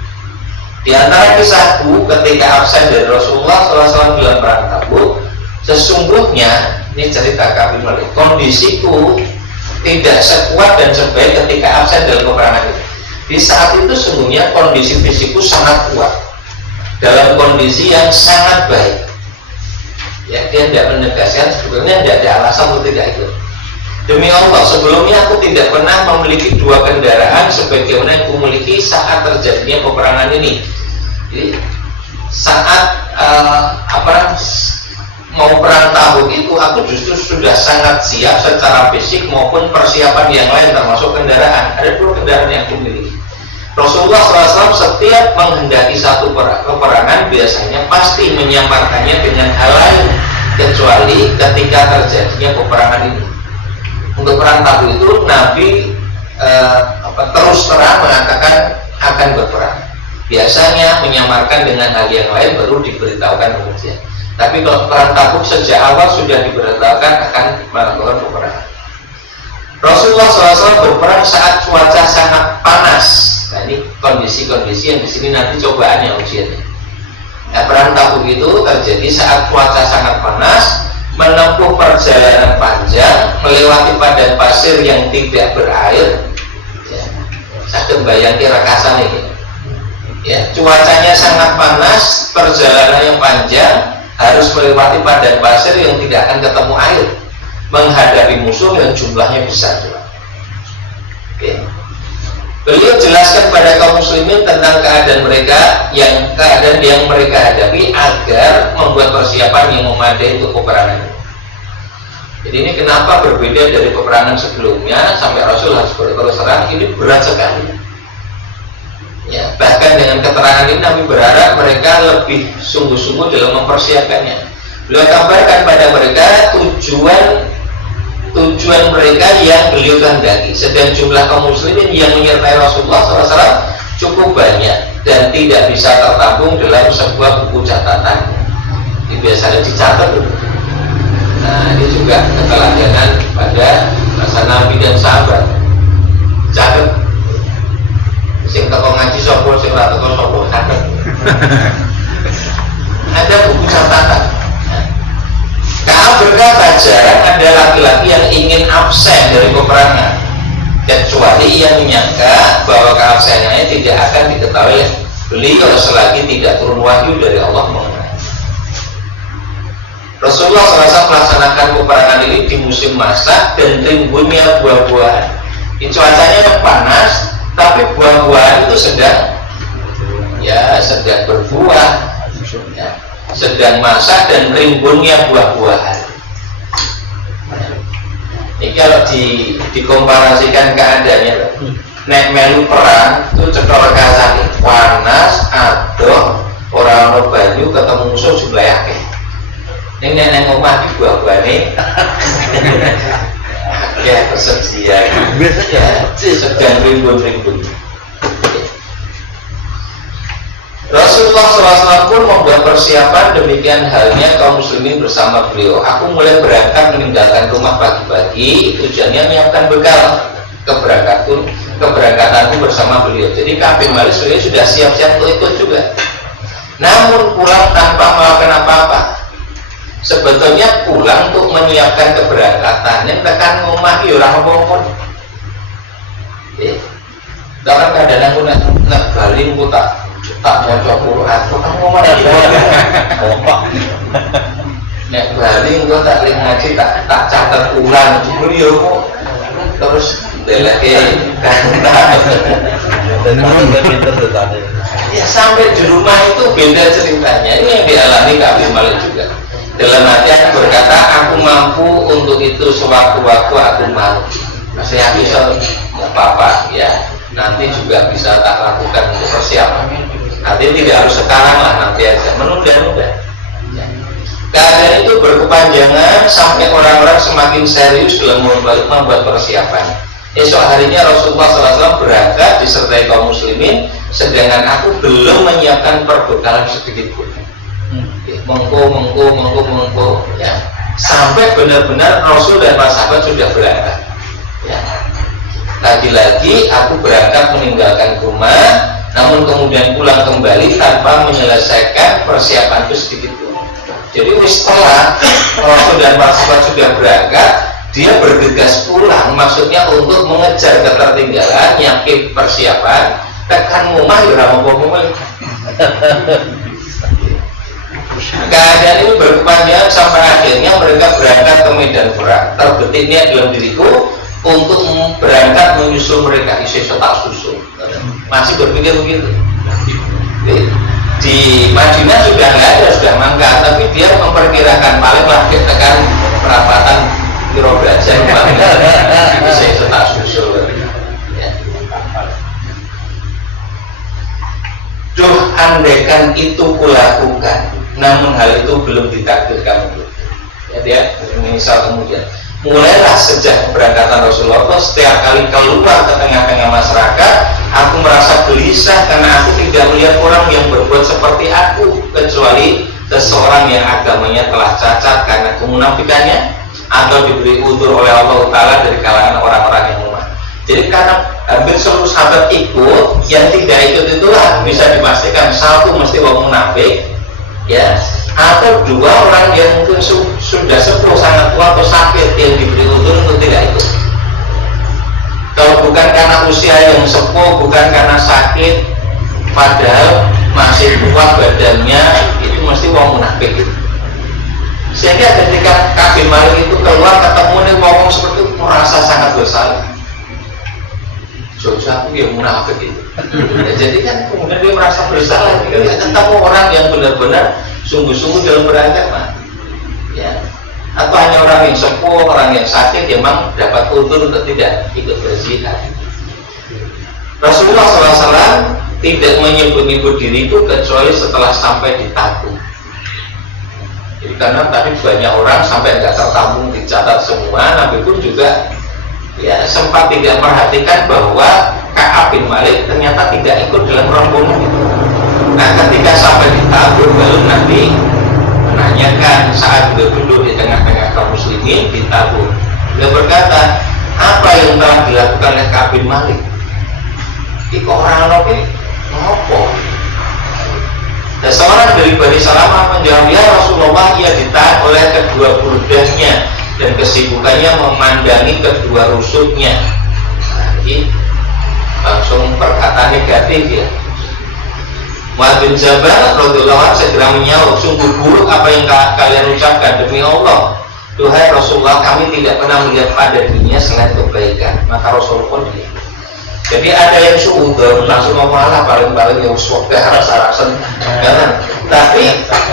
Di antara kisahku ketika absen dari Rasulullah SAW dalam perang Tabuk, sesungguhnya ini cerita Ka'ab bin Malik, kondisiku tidak sekuat dan sebaik ketika absen dalam peperangan itu. Di saat itu sesungguhnya kondisi fisikku sangat kuat, dalam kondisi yang sangat baik. Ya, dia tidak menegaskan sebetulnya tidak ada alasan untuk tidak ikut. Demi Allah, sebelumnya aku tidak pernah memiliki 2 kendaraan sebagaimana yang aku miliki saat terjadinya peperangan ini. Jadi saat mau perang Tabuk itu aku justru sudah sangat siap secara fisik maupun persiapan yang lain termasuk kendaraan. Ada 2 kendaraan yang aku miliki. Rasulullah SAW setiap menghendaki satu peperangan biasanya pasti menyamarkannya dengan hal lain kecuali ketika terjadinya peperangan ini. Untuk perang Tabuk itu Nabi terus terang mengatakan akan berperang. Biasanya menyamarkan dengan hal yang lain baru diberitahukan kemudian. Tapi kalau perang Tabuk sejak awal sudah diberitahukan akan melakukan peperangan. Rasulullah SAW berperang saat cuaca sangat panas. Nah, ini kondisi-kondisi yang di sini nanti cobaannya ujiannya. Nah, perang Tabuk itu terjadi saat cuaca sangat panas, menempuh perjalanan panjang, melewati padang pasir yang tidak berair. Ya, saya bayangkan rekasan ini. Ya, cuacanya sangat panas, perjalanan yang panjang, harus melewati padang pasir yang tidak akan ketemu air, menghadapi musuh yang jumlahnya besar. Oke. Beliau jelaskan pada kaum muslimin tentang keadaan yang mereka hadapi agar membuat persiapan yang memadai untuk peperangan. Jadi ini kenapa berbeda dari peperangan sebelumnya sampai Rasul harus berterus terang, ini berat sekali. Ya, bahkan dengan keterangan ini Nabi berharap mereka lebih sungguh-sungguh dalam mempersiapkannya. Beliau kabarkan pada mereka tujuan mereka yang beliau kehendaki, sedang jumlah kaum muslimin yang menyertai Rasulullah SAW cukup banyak dan tidak bisa tertampung dalam sebuah buku catatan. Ini biasanya dicatat. Nah, ini juga keteladanan pada masa masa Nabi dan sahabat. Catet. Sing teko ngaji sapa, sing ora teko sapa, catet. Ada buku catatan. Kaab berkata, jarang ada laki-laki yang ingin absen dari peperangan, kecuali ia menyangka bahwa keabsenannya tidak akan diketahui oleh beliau selagi tidak turun wahyu dari Allah mengenai. Rasulullah SAW melaksanakan peperangan ini di musim masak dan rimbunnya buah-buahan. Ini cuacanya yang panas, tapi buah-buahan itu sedang berbuah, ya, sedang masak dan rimbunnya buah-buahan. Ini kalau dikomparasikan keadaannya, nek melu perang itu cekor kasane panas, adoh, orang ono banyu ketemu musuh jumlah akeh. Ini nek omah iki buah-buahane ya tersedia. Biasanya sedang rimbun-rimbun. Rasulullah SAW pun membuat persiapan, demikian halnya kaum muslimin bersama beliau. Aku mulai berangkat meninggalkan rumah pagi-pagi, tujuannya menyiapkan bekal keberangkatanku bersama beliau. Jadi Ka'ab bin Malik sudah siap-siap untuk ikut juga. Namun pulang tanpa melakukan apa-apa. Sebetulnya pulang untuk menyiapkan keberangkatannya tekan ngomah ya ora apa-apa. Dalam keadaan aku nak bali ku tak maca Quran, kok kamu ngomong apa? Nek bali engko tak lek ngaji tak catet ulang dulu yo terus deleke ya sampai di rumah itu beda ceritanya. Ini yang dialami Ka'ab bin Malik juga. Dalam hati aku berkata, aku mampu untuk itu sewaktu-waktu aku mau. Masih bisa apa-apa ya. Nanti juga bisa tak lakukan untuk persiapan. Nanti tidak harus sekarang lah, nanti aja. Menunda-nunda. Keadaan itu berkepanjangan sampai orang-orang semakin serius dalam membuat persiapan. Esok harinya Rasulullah SAW berangkat disertai kaum muslimin, sedangkan aku belum menyiapkan perbekalan sedikit pun. Mengko ya. Sampai benar-benar Rasul dan para sahabat sudah berangkat. Ya. Lagi-lagi aku berangkat meninggalkan rumah, namun kemudian pulang kembali tanpa menyelesaikan persiapan itu sedikit pun. Jadi setelah Rasul dan para sahabat sudah berangkat, dia bergegas pulang, maksudnya untuk mengejar ketertinggalan, yakin persiapan, tekan rumah ya apa-apa. Keadaan ini berkepanjangan sampai akhirnya mereka berangkat ke medan perang. Terbetik niat dalam diriku untuk berangkat menyusul mereka. Isu tak susul. Masih berpikir begitu. Di Madinah sudah nggak ada, sudah mangkat, tapi dia memperkirakan paling lagi tekan perapatan kilo belajar. Isu tak susul. Duh, andaikan itu kulakukan, namun hal itu belum ditakdirkan untuk. Ya, misal kemudian mulailah sejak keberangkatan Rasulullah, setiap kali keluar ke tengah-tengah masyarakat, aku merasa gelisah karena aku tidak melihat orang yang berbuat seperti aku, kecuali seseorang yang agamanya telah cacat karena kemunafikannya atau diberi udzur oleh Allah Ta'ala dari kalangan orang-orang yang lemah. Jadi karena hampir seluruh sahabat ikut, yang tidak ikut itulah bisa dipastikan satu mesti orang munafik, ya, atau dua orang yang mungkin sudah sepuh, sangat tua atau sakit yang diberi udzur untuk tidak ikut. Kalau bukan karena usia yang sepuh, bukan karena sakit, padahal masih kuat badannya, itu mesti orang munafik itu. Sehingga ketika Ka'ab bin Malik itu keluar ketemu nih ngomong seperti itu, merasa sangat bersalah. Jauh-jauh aku yang munafik itu. Ya, jadi kan kemudian dia merasa bersalah ketika ketemu orang yang benar-benar sungguh-sungguh dalam beragama. Ya. Atau hanya orang yang sepuh, orang yang sakit yang memang dapat udzur untuk tidak ikut berjihad. Rasulullah SAW tidak menyebut-nyebut diri itu kecuali setelah sampai di Tabuk. Jadi karena tadi banyak orang sampai nggak tertampung dicatat semua, Nabi pun juga ya sempat tidak perhatikan bahwa Ka'ab bin Malik ternyata tidak ikut dalam rombongan itu. Nah, ketika sampai di Tabuk baru Nabi menanyakan saat beliau duduk di tengah-tengah kaum muslimin di Tabuk. Beliau berkata, apa yang telah dilakukan oleh Ka'ab bin Malik. Iku orang nopi ngopo. Dan seorang dari Bani Salamah menjawab, ya Rasulullah, ia ditahan oleh kedua burdahnya dan kesibukannya memandangi kedua rusuknya. Nah, ini langsung perkataan negatif ya. Mu'adz bin Jabal radhiyallahu anhu segera menjawab, sungguh buruk apa yang kalian ucapkan, demi Allah, duhai Rasulullah, kami tidak pernah melihat pada dirinya selain kebaikan. Maka Rasul pun diam. Jadi ada yang suudon langsung ngomong lah paling-paling yang suka rasa-rasa kan? Tapi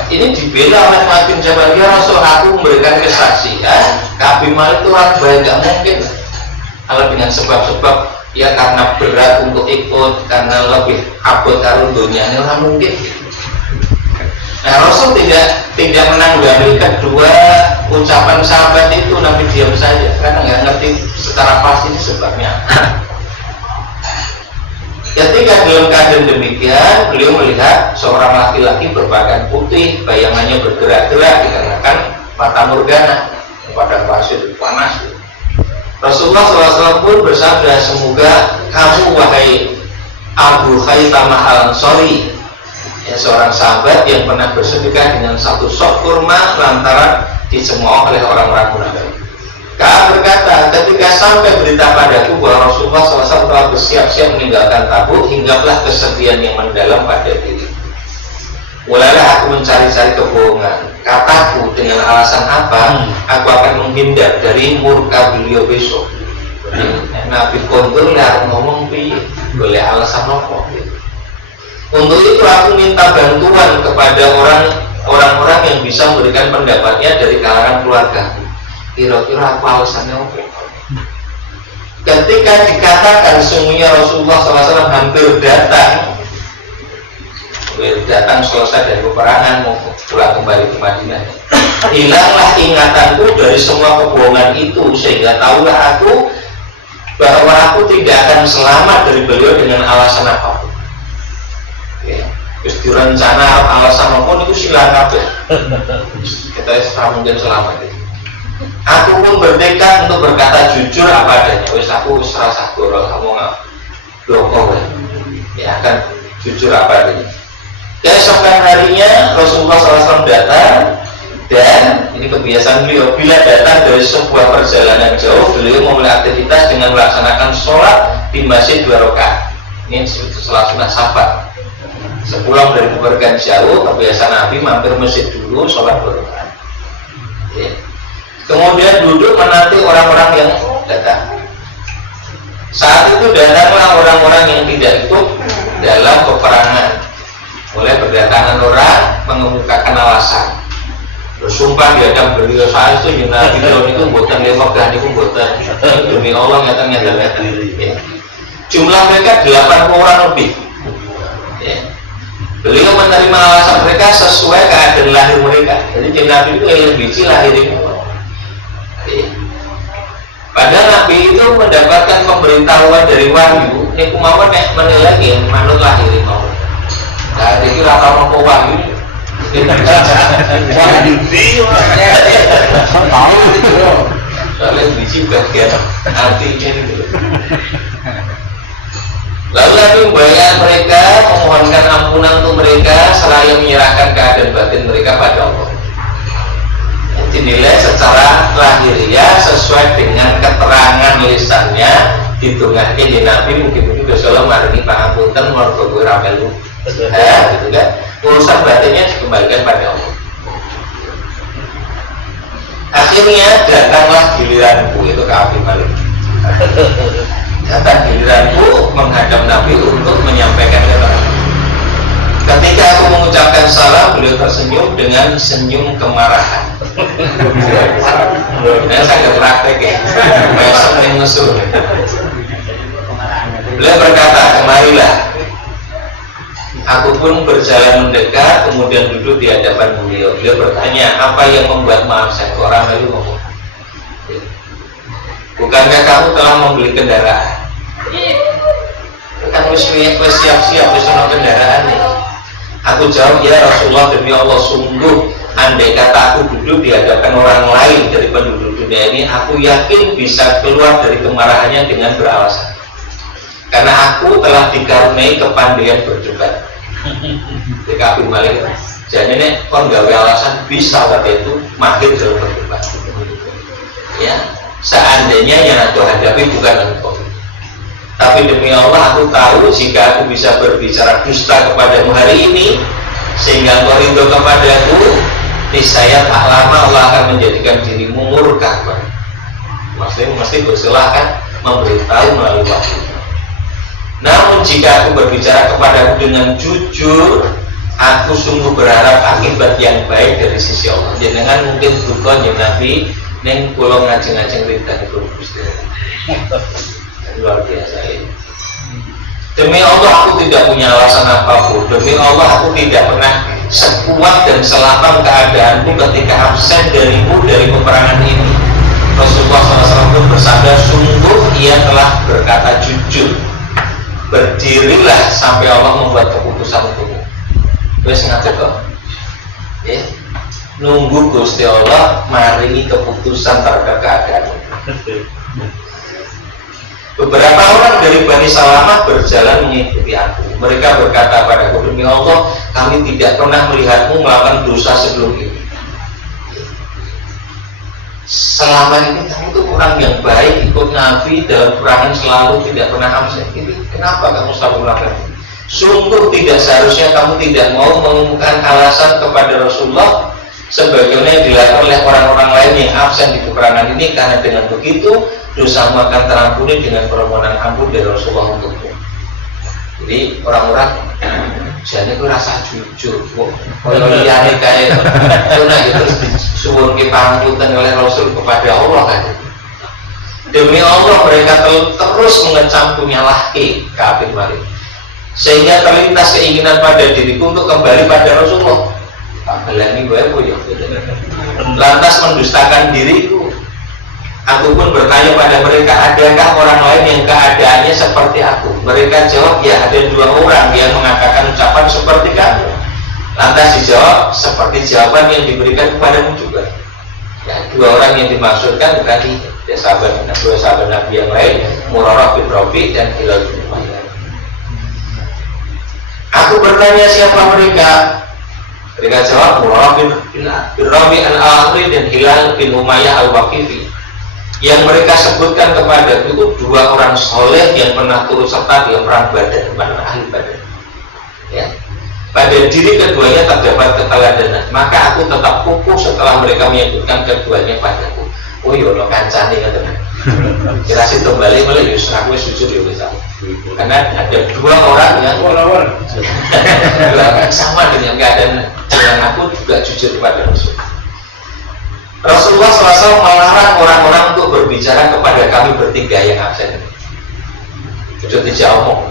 ini dibela oleh Mu'adz bin Jabal, ya Rasul, aku memberikan kesaksian Ka'ab bin Malik itu orang baik, gak mungkin. Kalau dengan sebab-sebab ya karena berat untuk ikut, karena lebih abot karun dunia, ini orang mungkin. Nah, Rasul tidak menanggapi kedua ucapan sahabat itu, Nabi diam saja karena nggak ngerti secara pasti sebabnya. Ketika dalam keadaan demikian, beliau melihat seorang laki-laki berpakaian putih, bayangannya bergerak-gerak dikarenakan fata morgana, padang pasir panas. Rasulullah SAW pun bersabda, semoga kamu wahai Abu Khaitamah al-Ansari, ya, seorang sahabat yang pernah bersedekah dengan satu sok kurma lantaran dicemooh oleh orang-orang munafik. Ka'ab berkata, ketika sampai berita padaku bahwa Rasulullah SAW telah bersiap-siap meninggalkan Tabuk, hinggaplah kesedihan yang mendalam pada diri. Mulailah aku mencari-cari kebohongan. Kataku, dengan alasan apa aku akan menghindar dari murka beliau besok. Nabi kontur lah ngomong boleh alasan apa? Untuk itu aku minta bantuan kepada orang-orang yang bisa memberikan pendapatnya dari kalangan keluarga. Kira-kira apa alasannya apa? Ketika dikatakan sungguhnya Rasulullah SAW hampir datang selesai dari peperangan mau pulang kembali ke Madinah, hilanglah ingatanku dari semua kebohongan itu, sehingga tahulah aku bahwa aku tidak akan selamat dari beliau dengan alasan apapun. Ya, terus direncana alasan apapun itu silakan ya. Kita mungkin selamat ya. Aku pun bertekad untuk berkata jujur apa adanya. Wis aku wis rasa gorol kamu nggak blokor ya kan, jujur apa adanya. Keesokan harinya Rasulullah SAW datang, dan ini kebiasaan beliau, bila datang dari sebuah perjalanan jauh, beliau memulai aktivitas dengan melaksanakan sholat di masjid 2 rakaat. Ini setelah sunat safar. Sepulang dari pepergian jauh, kebiasaan Nabi mampir masjid dulu, sholat 2 rakaat. Ya. Kemudian duduk menanti orang-orang yang datang. Saat itu datanglah orang-orang yang tidak ikut dalam peperangan. Mulai berdatangan orang mengemukakan alasan, bersumpah di hadapan beliau, saya itu Nabi itu buatan lembaga itu buatan demi Allah nyata-nyata. Ya. Jumlah mereka 80 orang lebih. Ya. Beliau menerima alasan mereka sesuai keadaan lahir mereka. Jadi Nabi itu yang biji lahir itu. Ya. Padahal Nabi itu mendapatkan pemberitahuan dari wahyu. Ini kumawon menilai yang manut lahir itu. Nah, jadi rata mau wahyu. Wahyu di tahu itu. Soalnya biji bagian artinya itu. Lalu Nabi membayar mereka, memohonkan ampunan untuk mereka, seraya menyerahkan keadaan batin mereka pada Allah. Dinilai secara lahiriah sesuai dengan keterangan lisannya, ditunggakan di Nabi mungkin Rasulullah maringi pangapunten mergo kowe ra melu. Gitu kan. Urusan batinnya dikembalikan pada Allah. Akhirnya datanglah giliranku, itu Ka'ab bin Malik. Datang giliranku menghadap Nabi untuk menyampaikan keterangan. Ketika aku mengucapkan salam, beliau tersenyum dengan senyum kemarahan. Nah, saya praktek ya, besok yang musuh. Beliau berkata, kemarilah. Aku pun berjalan mendekat, kemudian duduk di hadapan beliau. Beliau bertanya, apa yang membuat maaf saya? Orang lalu ngomong, bukankah kamu telah membeli kendaraan? Kan siap-siap bersama kendaraan nih. Aku jawab, ya Rasulullah, demi Allah, sungguh andai kata aku duduk di hadapan orang lain dari penduduk dunia dunia ini, aku yakin bisa keluar dari kemarahannya dengan beralasan. Karena aku telah dikaruniai kepandaian berdebat. DKP Malik. Jadi ini kon gawe alasan bisa waktu itu mahir dalam berdebat. Ya, seandainya yang aku hadapi bukan engkau. Tapi demi Allah aku tahu jika aku bisa berbicara dusta kepadamu hari ini, sehingga engkau rindu kepadaku, niscaya tak lama Allah akan menjadikan dirimu murka. Maksudnya mesti bersilahkan memberitahu melalui wahyu. Namun jika aku berbicara kepadamu dengan jujur, aku sungguh berharap akibat yang baik dari sisi Allah. Jangan mungkin bukan yang Nabi neng pulau ngajeng-ngajeng rintan itu luar biasa ini. Demi Allah aku tidak punya alasan apapun. Demi Allah aku tidak pernah sekuat dan selapang keadaanku ketika absen darimu dari peperangan ini. Rasulullah SAW pun bersabda, sungguh ia telah berkata jujur. Berdirilah sampai Allah membuat keputusan untukmu. Terus ngatur kok. Ya. Nunggu Gusti Allah maringi keputusan terhadap keadaan. Beberapa orang dari Bani Salamah berjalan mengikuti aku. Mereka berkata padaku, demi Allah, kami tidak pernah melihatmu melakukan dosa sebelum ini. Selama ini kamu itu orang yang baik, ikut Nabi dalam perangan selalu, tidak pernah absen. Ini kenapa kamu selalu melakukan ini? Sungguh tidak seharusnya kamu tidak mau mengumumkan alasan kepada Rasulullah sebagaimana yang dilakukan oleh orang-orang lain yang absen di peperangan ini, karena dengan begitu dosamu akan terampuni dengan permohonan ampun dari Rasulullah untukmu. Jadi orang-orang jadi aku rasa jujur, kalau liane kayak itu nah itu disuwun ke pangkutan oleh Rasul kepada Allah kan. Demi Allah mereka terus mengecam nyalahke kafir Malik, sehingga terlintas keinginan pada diriku untuk kembali pada Rasulullah. Ini gue ya. Lantas mendustakan diriku. Aku pun bertanya pada mereka, adakah orang lain yang keadaannya seperti aku? Mereka jawab, ya ada 2 orang yang mengatakan ucapan seperti kamu. Lantas dijawab, seperti jawaban yang diberikan kepadamu juga. Ya, 2 orang yang dimaksudkan bukan ya, dua sahabat Nabi yang lain, Murarah bin Rabi dan Hilal bin Umayyah. Aku bertanya siapa mereka? Mereka jawab, Murarah bin Rabi al-Amri dan Hilal bin Umayyah al-Waqifi. Yang mereka sebutkan kepada itu 2 orang soleh yang pernah turut serta dalam perang Badar, ahli Badar. Ya. Pada diri keduanya terdapat keteladanan, maka aku tetap kukuh setelah mereka menyebutkan keduanya padaku. Oh iya, lo kancane kan teman. Kira sih kembali malah Yusuf aku jujur ya bisa. Karena ada 2 orang yang sama dengan keadaan dengan aku juga jujur kepada Rasul. Rasulullah SAW melarang orang-orang untuk berbicara kepada kami bertiga yang absen. Sudah dijawab.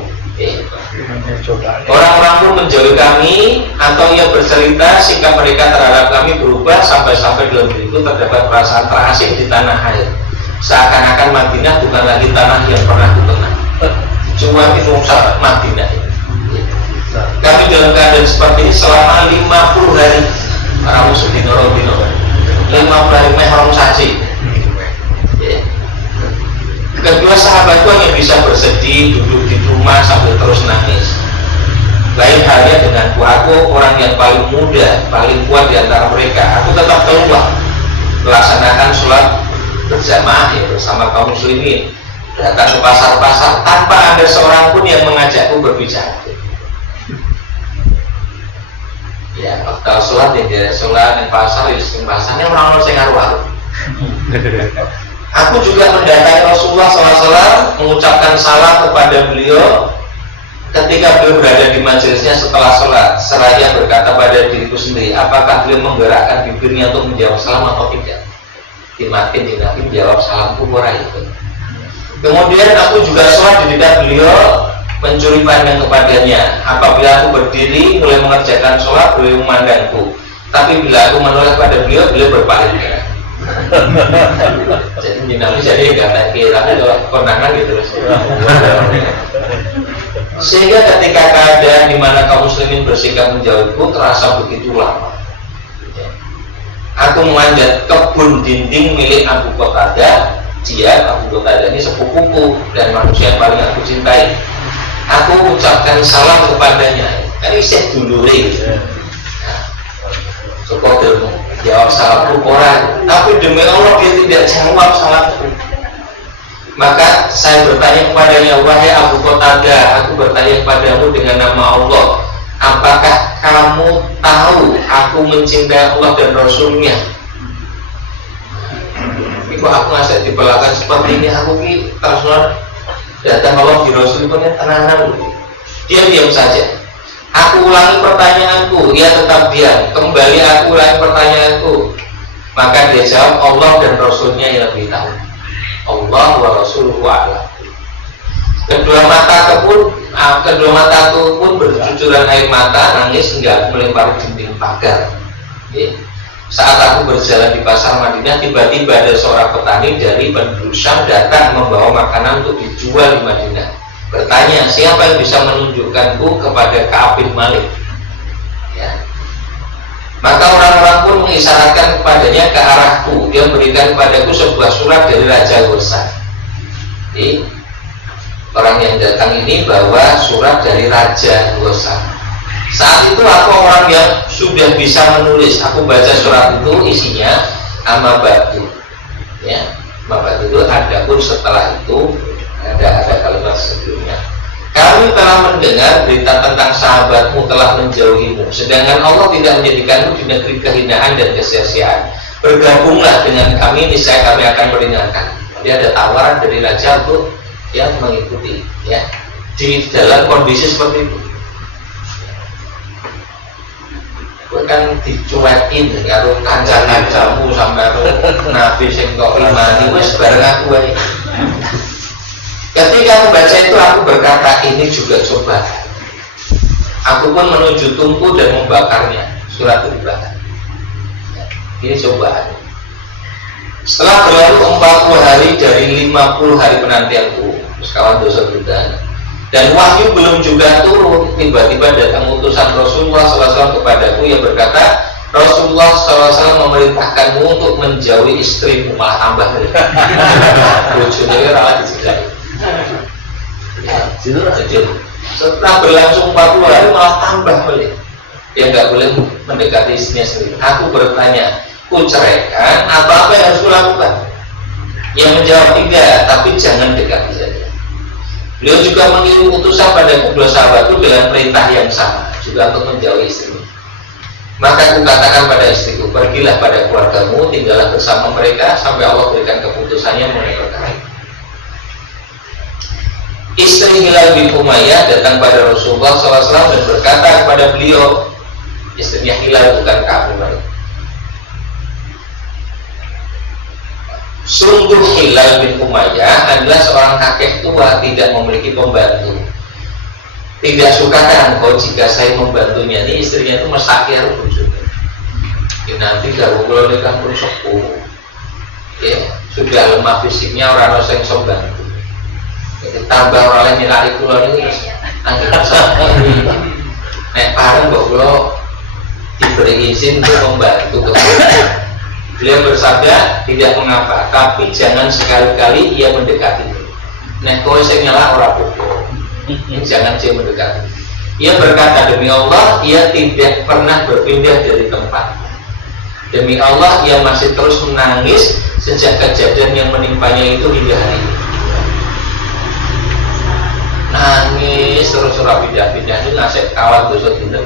Orang-orang pun menjauhi kami atau ia bercerita sikap mereka terhadap kami berubah sampai-sampai dalam diriku terdapat perasaan terasing di tanah air. Seakan-akan Madinah bukan lagi tanah yang pernah kukenal. Cuma itu Madinah. Kami dalam keadaan seperti ini selama 50 hari. Para musuh di Norobino. 50 hari mehrom saji. Kedua sahabatku yang bisa bersedih, duduk di rumah sambil terus nangis. Lain halnya denganku, aku orang yang paling muda, paling kuat di antara mereka. Aku tetap keluar melaksanakan sholat berjamaah ya, bersama kaum muslimin, datang ke pasar-pasar tanpa ada seorang pun yang mengajakku berbicara. Ya, kalau sholat ya, sholat di pasar, di pasarnya orang-orang yang ngaruh. Aku juga mendatangi Rasulullah SAW, mengucapkan salam kepada beliau ketika beliau berada di majelisnya setelah sholat. Seraya berkata pada diriku sendiri, apakah beliau menggerakkan bibirnya untuk menjawab salam atau tidak? Dimakin di Nabi menjawab salamku murah itu. Kemudian aku juga sholat di dekat beliau, mencuri pandang kepadanya. Apabila aku berdiri mulai mengerjakan sholat, beliau memandangku. Tapi bila aku menoleh pada beliau, beliau berpaling. Jadi Nabi jadi nggak naik tapi kalau kondangan gitu. Sehingga ketika keadaan di mana kaum muslimin bersikap menjauhku terasa begitu lama. Aku memanjat kebun dinding milik Abu Qatadah. Dia, Abu Qatadah ini sepupuku dan manusia yang paling aku cintai. Aku ucapkan salam kepadanya. Kan isih dulure. Cukup ilmu jawab salamku orang, tapi demi Allah dia tidak jawab salamku. Maka saya bertanya kepadanya, wahai Abu Qatadah, aku bertanya kepadamu dengan nama Allah, apakah kamu tahu aku mencintai Allah dan Rasulnya? Ibu aku ngasih di belakang seperti ini, aku ini terus datang Allah di Rasul punya tenang. Dia diam saja. Aku ulangi pertanyaanku, ia tetap diam. Kembali aku ulangi pertanyaanku, maka dia jawab, Allah dan Rasulnya yang lebih tahu. Allah wa Rasuluhu a'lam. Kedua mataku pun bercucuran air mata, nangis hingga aku melempari dinding pagar. Saat aku berjalan di pasar Madinah, tiba-tiba ada seorang petani dari penduduk Syam datang membawa makanan untuk dijual di Madinah. Bertanya, siapa yang bisa menunjukkanku kepada Ka'ab bin Malik? Ya. Maka orang-orang pun mengisyaratkan kepadanya ke arahku. Dia memberikan kepadaku sebuah surat dari Raja Ghassan. Jadi orang yang datang ini bawa surat dari Raja Ghassan. Saat itu aku orang yang sudah bisa menulis. Aku baca surat itu, isinya amma ba'du. Ya, amma ba'du itu ada pun setelah itu ada kalimat sebelumnya. Kami telah mendengar berita tentang sahabatmu telah menjauhimu, sedangkan Allah tidak menjadikanmu di negeri kehinaan dan kesia-siaan. Bergabunglah dengan kami, niscaya kami akan meringankan. Jadi ada tawaran dari raja untuk yang mengikuti, ya, di dalam kondisi seperti itu. Kan dicuekin karo kanca-kancamu sampai nabi sing kok imani wis bareng aku wae. Ketika membaca itu aku berkata, ini juga cobaan. Aku pun menuju tungku dan membakarnya. Surat itu dibakar. Ini cobaan. Setelah berlalu 40 hari dari 50 hari penantianku, kawan dosa kita, dan wahyu belum juga turun, tiba-tiba datang utusan Rasulullah SAW kepadaku yang berkata, Rasulullah SAW memerintahkanmu untuk menjauhi istrimu. Malah tambah bojone ora dijelai. Setelah berlangsung 40 hari malah tambah balik. Dia nggak boleh mendekati istrinya sendiri. Aku bertanya, ku ceraikan apa yang harus kulakukan? Yang menjawab, tidak, tapi jangan dekati saja. Beliau juga mengirim utusan pada kedua sahabatku dengan perintah yang sama, juga untuk menjauhi istrinya. Maka aku katakan pada istriku, pergilah pada keluargamu, tinggallah bersama mereka sampai Allah berikan keputusannya mengenai perkara ini. Istri Hilal bin Umayyah datang pada Rasulullah SAW dan berkata kepada beliau, istrinya Hilal bukan Ka'ab bin Malik, sungguh Hilal bin Umayyah adalah seorang kakek tua, tidak memiliki pembantu. Tidak sukakah engkau jika saya membantunya? Ini istrinya itu mesakir bujurnya. Nanti kalau kalau nikah pun sepuh, ya sudah lemah fisiknya, orang yang bisa bantu. Tambah orang yang nilai kulo ini angin sama. Nek pareng mbok kulo diberi izin untuk membantu kemudian. Beliau bersabda, tidak mengapa, tapi jangan sekali-kali ia mendekati. Nek kowe sing nyala ora apa-apa. Jangan dia mendekati. Ia berkata, demi Allah, ia tidak pernah berpindah dari tempat. Demi Allah, ia masih terus menangis sejak kejadian yang menimpanya itu hingga hari ini. Nangis terus ora pindah-pindah, itu ngasih kawan dosa dinten.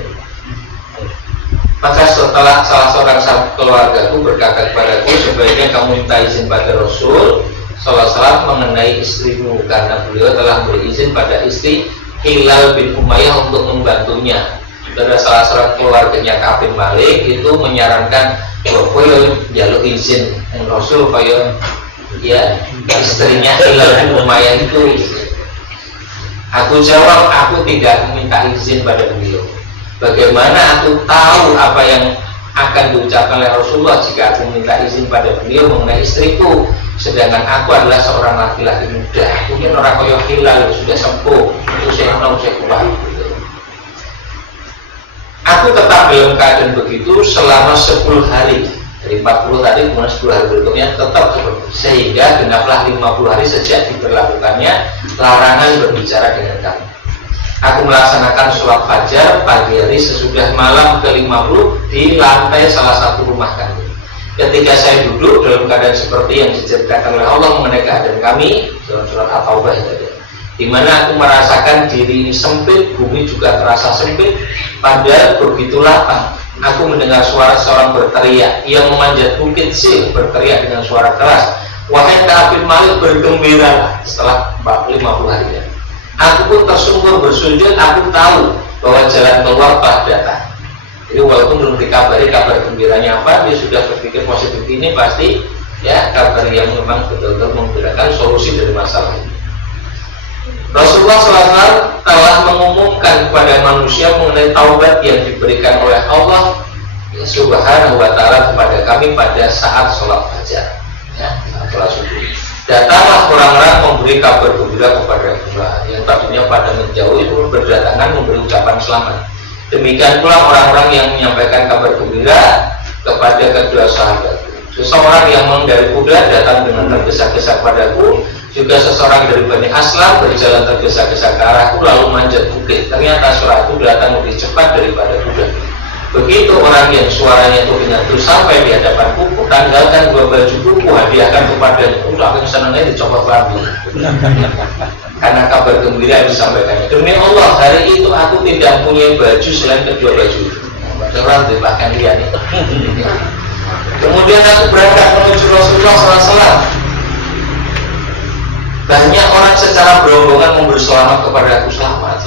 Maka setelah salah seorang keluargaku berkata kepadaku, sebaiknya kamu minta izin pada Rasul SAW mengenai istrimu, karena beliau telah beri izin pada istri Hilal bin Umayyah untuk membantunya. Dan salah seorang keluarganya Ka'ab bin Malik itu menyarankan bahwa jaluk izin Rasul supaya ya istrinya Hilal bin Umayyah itu. Aku jawab, aku tidak meminta izin pada beliau. Bagaimana aku tahu apa yang akan diucapkan oleh Rasulullah jika aku minta izin pada beliau mengenai istriku, sedangkan aku adalah seorang laki-laki muda. Mungkin orang kaya Hilal sudah sempuh, itu saya tahu saya kuat. Aku tetap dalam keadaan begitu selama 10 hari. Dari 40 tadi kemudian 10 hari berikutnya tetap seperti itu. Sehingga genaplah 50 hari sejak diberlakukannya larangan berbicara dengan kamu. Aku melaksanakan sholat fajar pagi hari sesudah malam ke-50 di lantai salah satu rumah kami. Ketika saya duduk dalam keadaan seperti yang diceritakan oleh Allah mengenai keadaan kami dalam surat At-Taubah itu, di mana aku merasakan diri sempit, bumi juga terasa sempit, padahal begitu lapang. Aku mendengar suara seorang berteriak, ia memanjat bukit Sil, berteriak dengan suara keras, wahai Ka'ab bin Malik, bergembiralah. Setelah 50 hari. Aku pun tersungkur bersujud, aku tahu bahwa jalan keluar telah datang. Jadi walaupun belum dikabari kabar gembiranya apa, dia sudah berpikir positif, ini pasti ya kabar yang memang betul-betul memberikan solusi dari masalah ini. Rasulullah SAW telah mengumumkan kepada manusia mengenai taubat yang diberikan oleh Allah Subhanahu wa Ta'ala kepada kami pada saat sholat fajar, ya, sholat subuh. Datanglah orang-orang memberi kabar gembira kepada kita yang tadinya pada menjauhi pun berdatangan memberi ucapan selamat. Demikian pula orang-orang yang menyampaikan kabar gembira kepada kedua sahabat. Seseorang yang mengendari kuda datang dengan tergesa-gesa padaku, juga seseorang dari Bani Aslam berjalan tergesa-gesa ke arahku lalu manjat bukit. Ternyata suaraku datang lebih cepat daripada kuda. Begitu orang yang suaranya itu menyatu sampai di hadapanku, tanggalkan 2 bajuku, hadiahkan kepadanya. Aku senangnya dicopot lagi. Karena kabar gembira yang disampaikannya. Demi Allah, hari itu aku tidak punya baju selain kedua baju. Padahal dibahkan dia nih. Kemudian aku berangkat menuju Rasulullah SAW. Banyak orang secara berombongan memberi selamat kepada aku, selamat.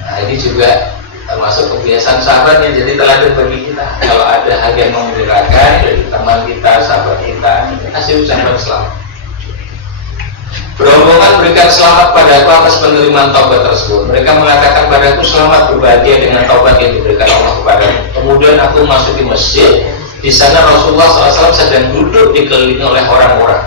Nah ini juga termasuk kebiasaan sahabatnya, jadi teladan bagi kita. Kalau ada hal yang mengembirakan dari teman kita, sahabat kita, kasih ucapan selamat. Berombongan berikan selamat padaku atas penerimaan taubat tersebut. Mereka mengatakan padaku, selamat berbahagia dengan taubat yang diberikan Allah kepadamu. Kemudian aku masuk di masjid. Di sana Rasulullah SAW sedang duduk dikelilingi oleh orang-orang.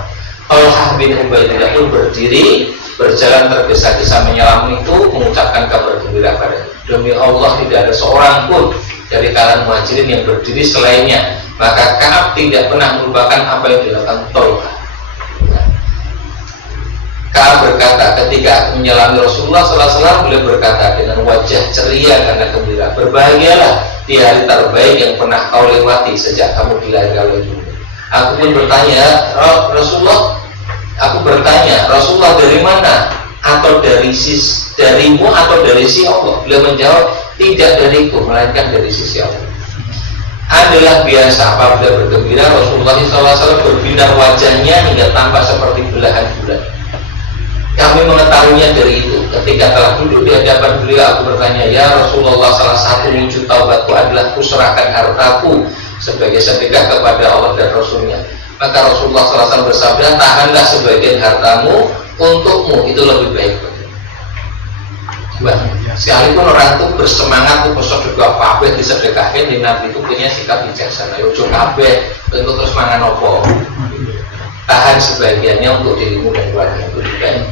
Talhah bin Ubaidillah pun berdiri, berjalan tergesa-gesa menyelamiku, mengucapkan kabar gembira padanya. Demi Allah, tidak ada seorang pun dari kalangan muhajirin yang berdiri selainnya. Maka Ka'ab tidak pernah melupakan apa yang dilakukan Talhah. Ka'ab berkata, ketika aku menyelami Rasulullah SAW, beliau berkata dengan wajah ceria karena gembira, berbahagialah di hari terbaik yang pernah kau lewati sejak kamu dilahirkan oleh ibumu. Aku pun bertanya, Rasulullah dari mana? Atau darimu atau dari si Allah? Beliau menjawab, tidak dariku, melainkan dari sisi Allah. Adalah biasa apabila bergembira Rasulullah SAW berbinar wajahnya hingga tampak seperti belahan bulan. Kami mengetahuinya dari itu. Ketika telah duduk di hadapan beliau, aku bertanya, ya Rasulullah, salah satu wujud taubatku adalah kuserahkan hartaku sebagai sedekah kepada Allah dan Rasulnya. Maka Rasulullah SAW bersabda, tahanlah sebagian hartamu untukmu, itu lebih baik. Sekalipun orang itu bersemangat untuk sedekah kabeh disedekahkan, di Nabi itu punya sikap bijaksana. Ojo kabeh untuk terus mangan opo. Tahan sebagiannya untuk dirimu dan keluarga, itu lebih baik.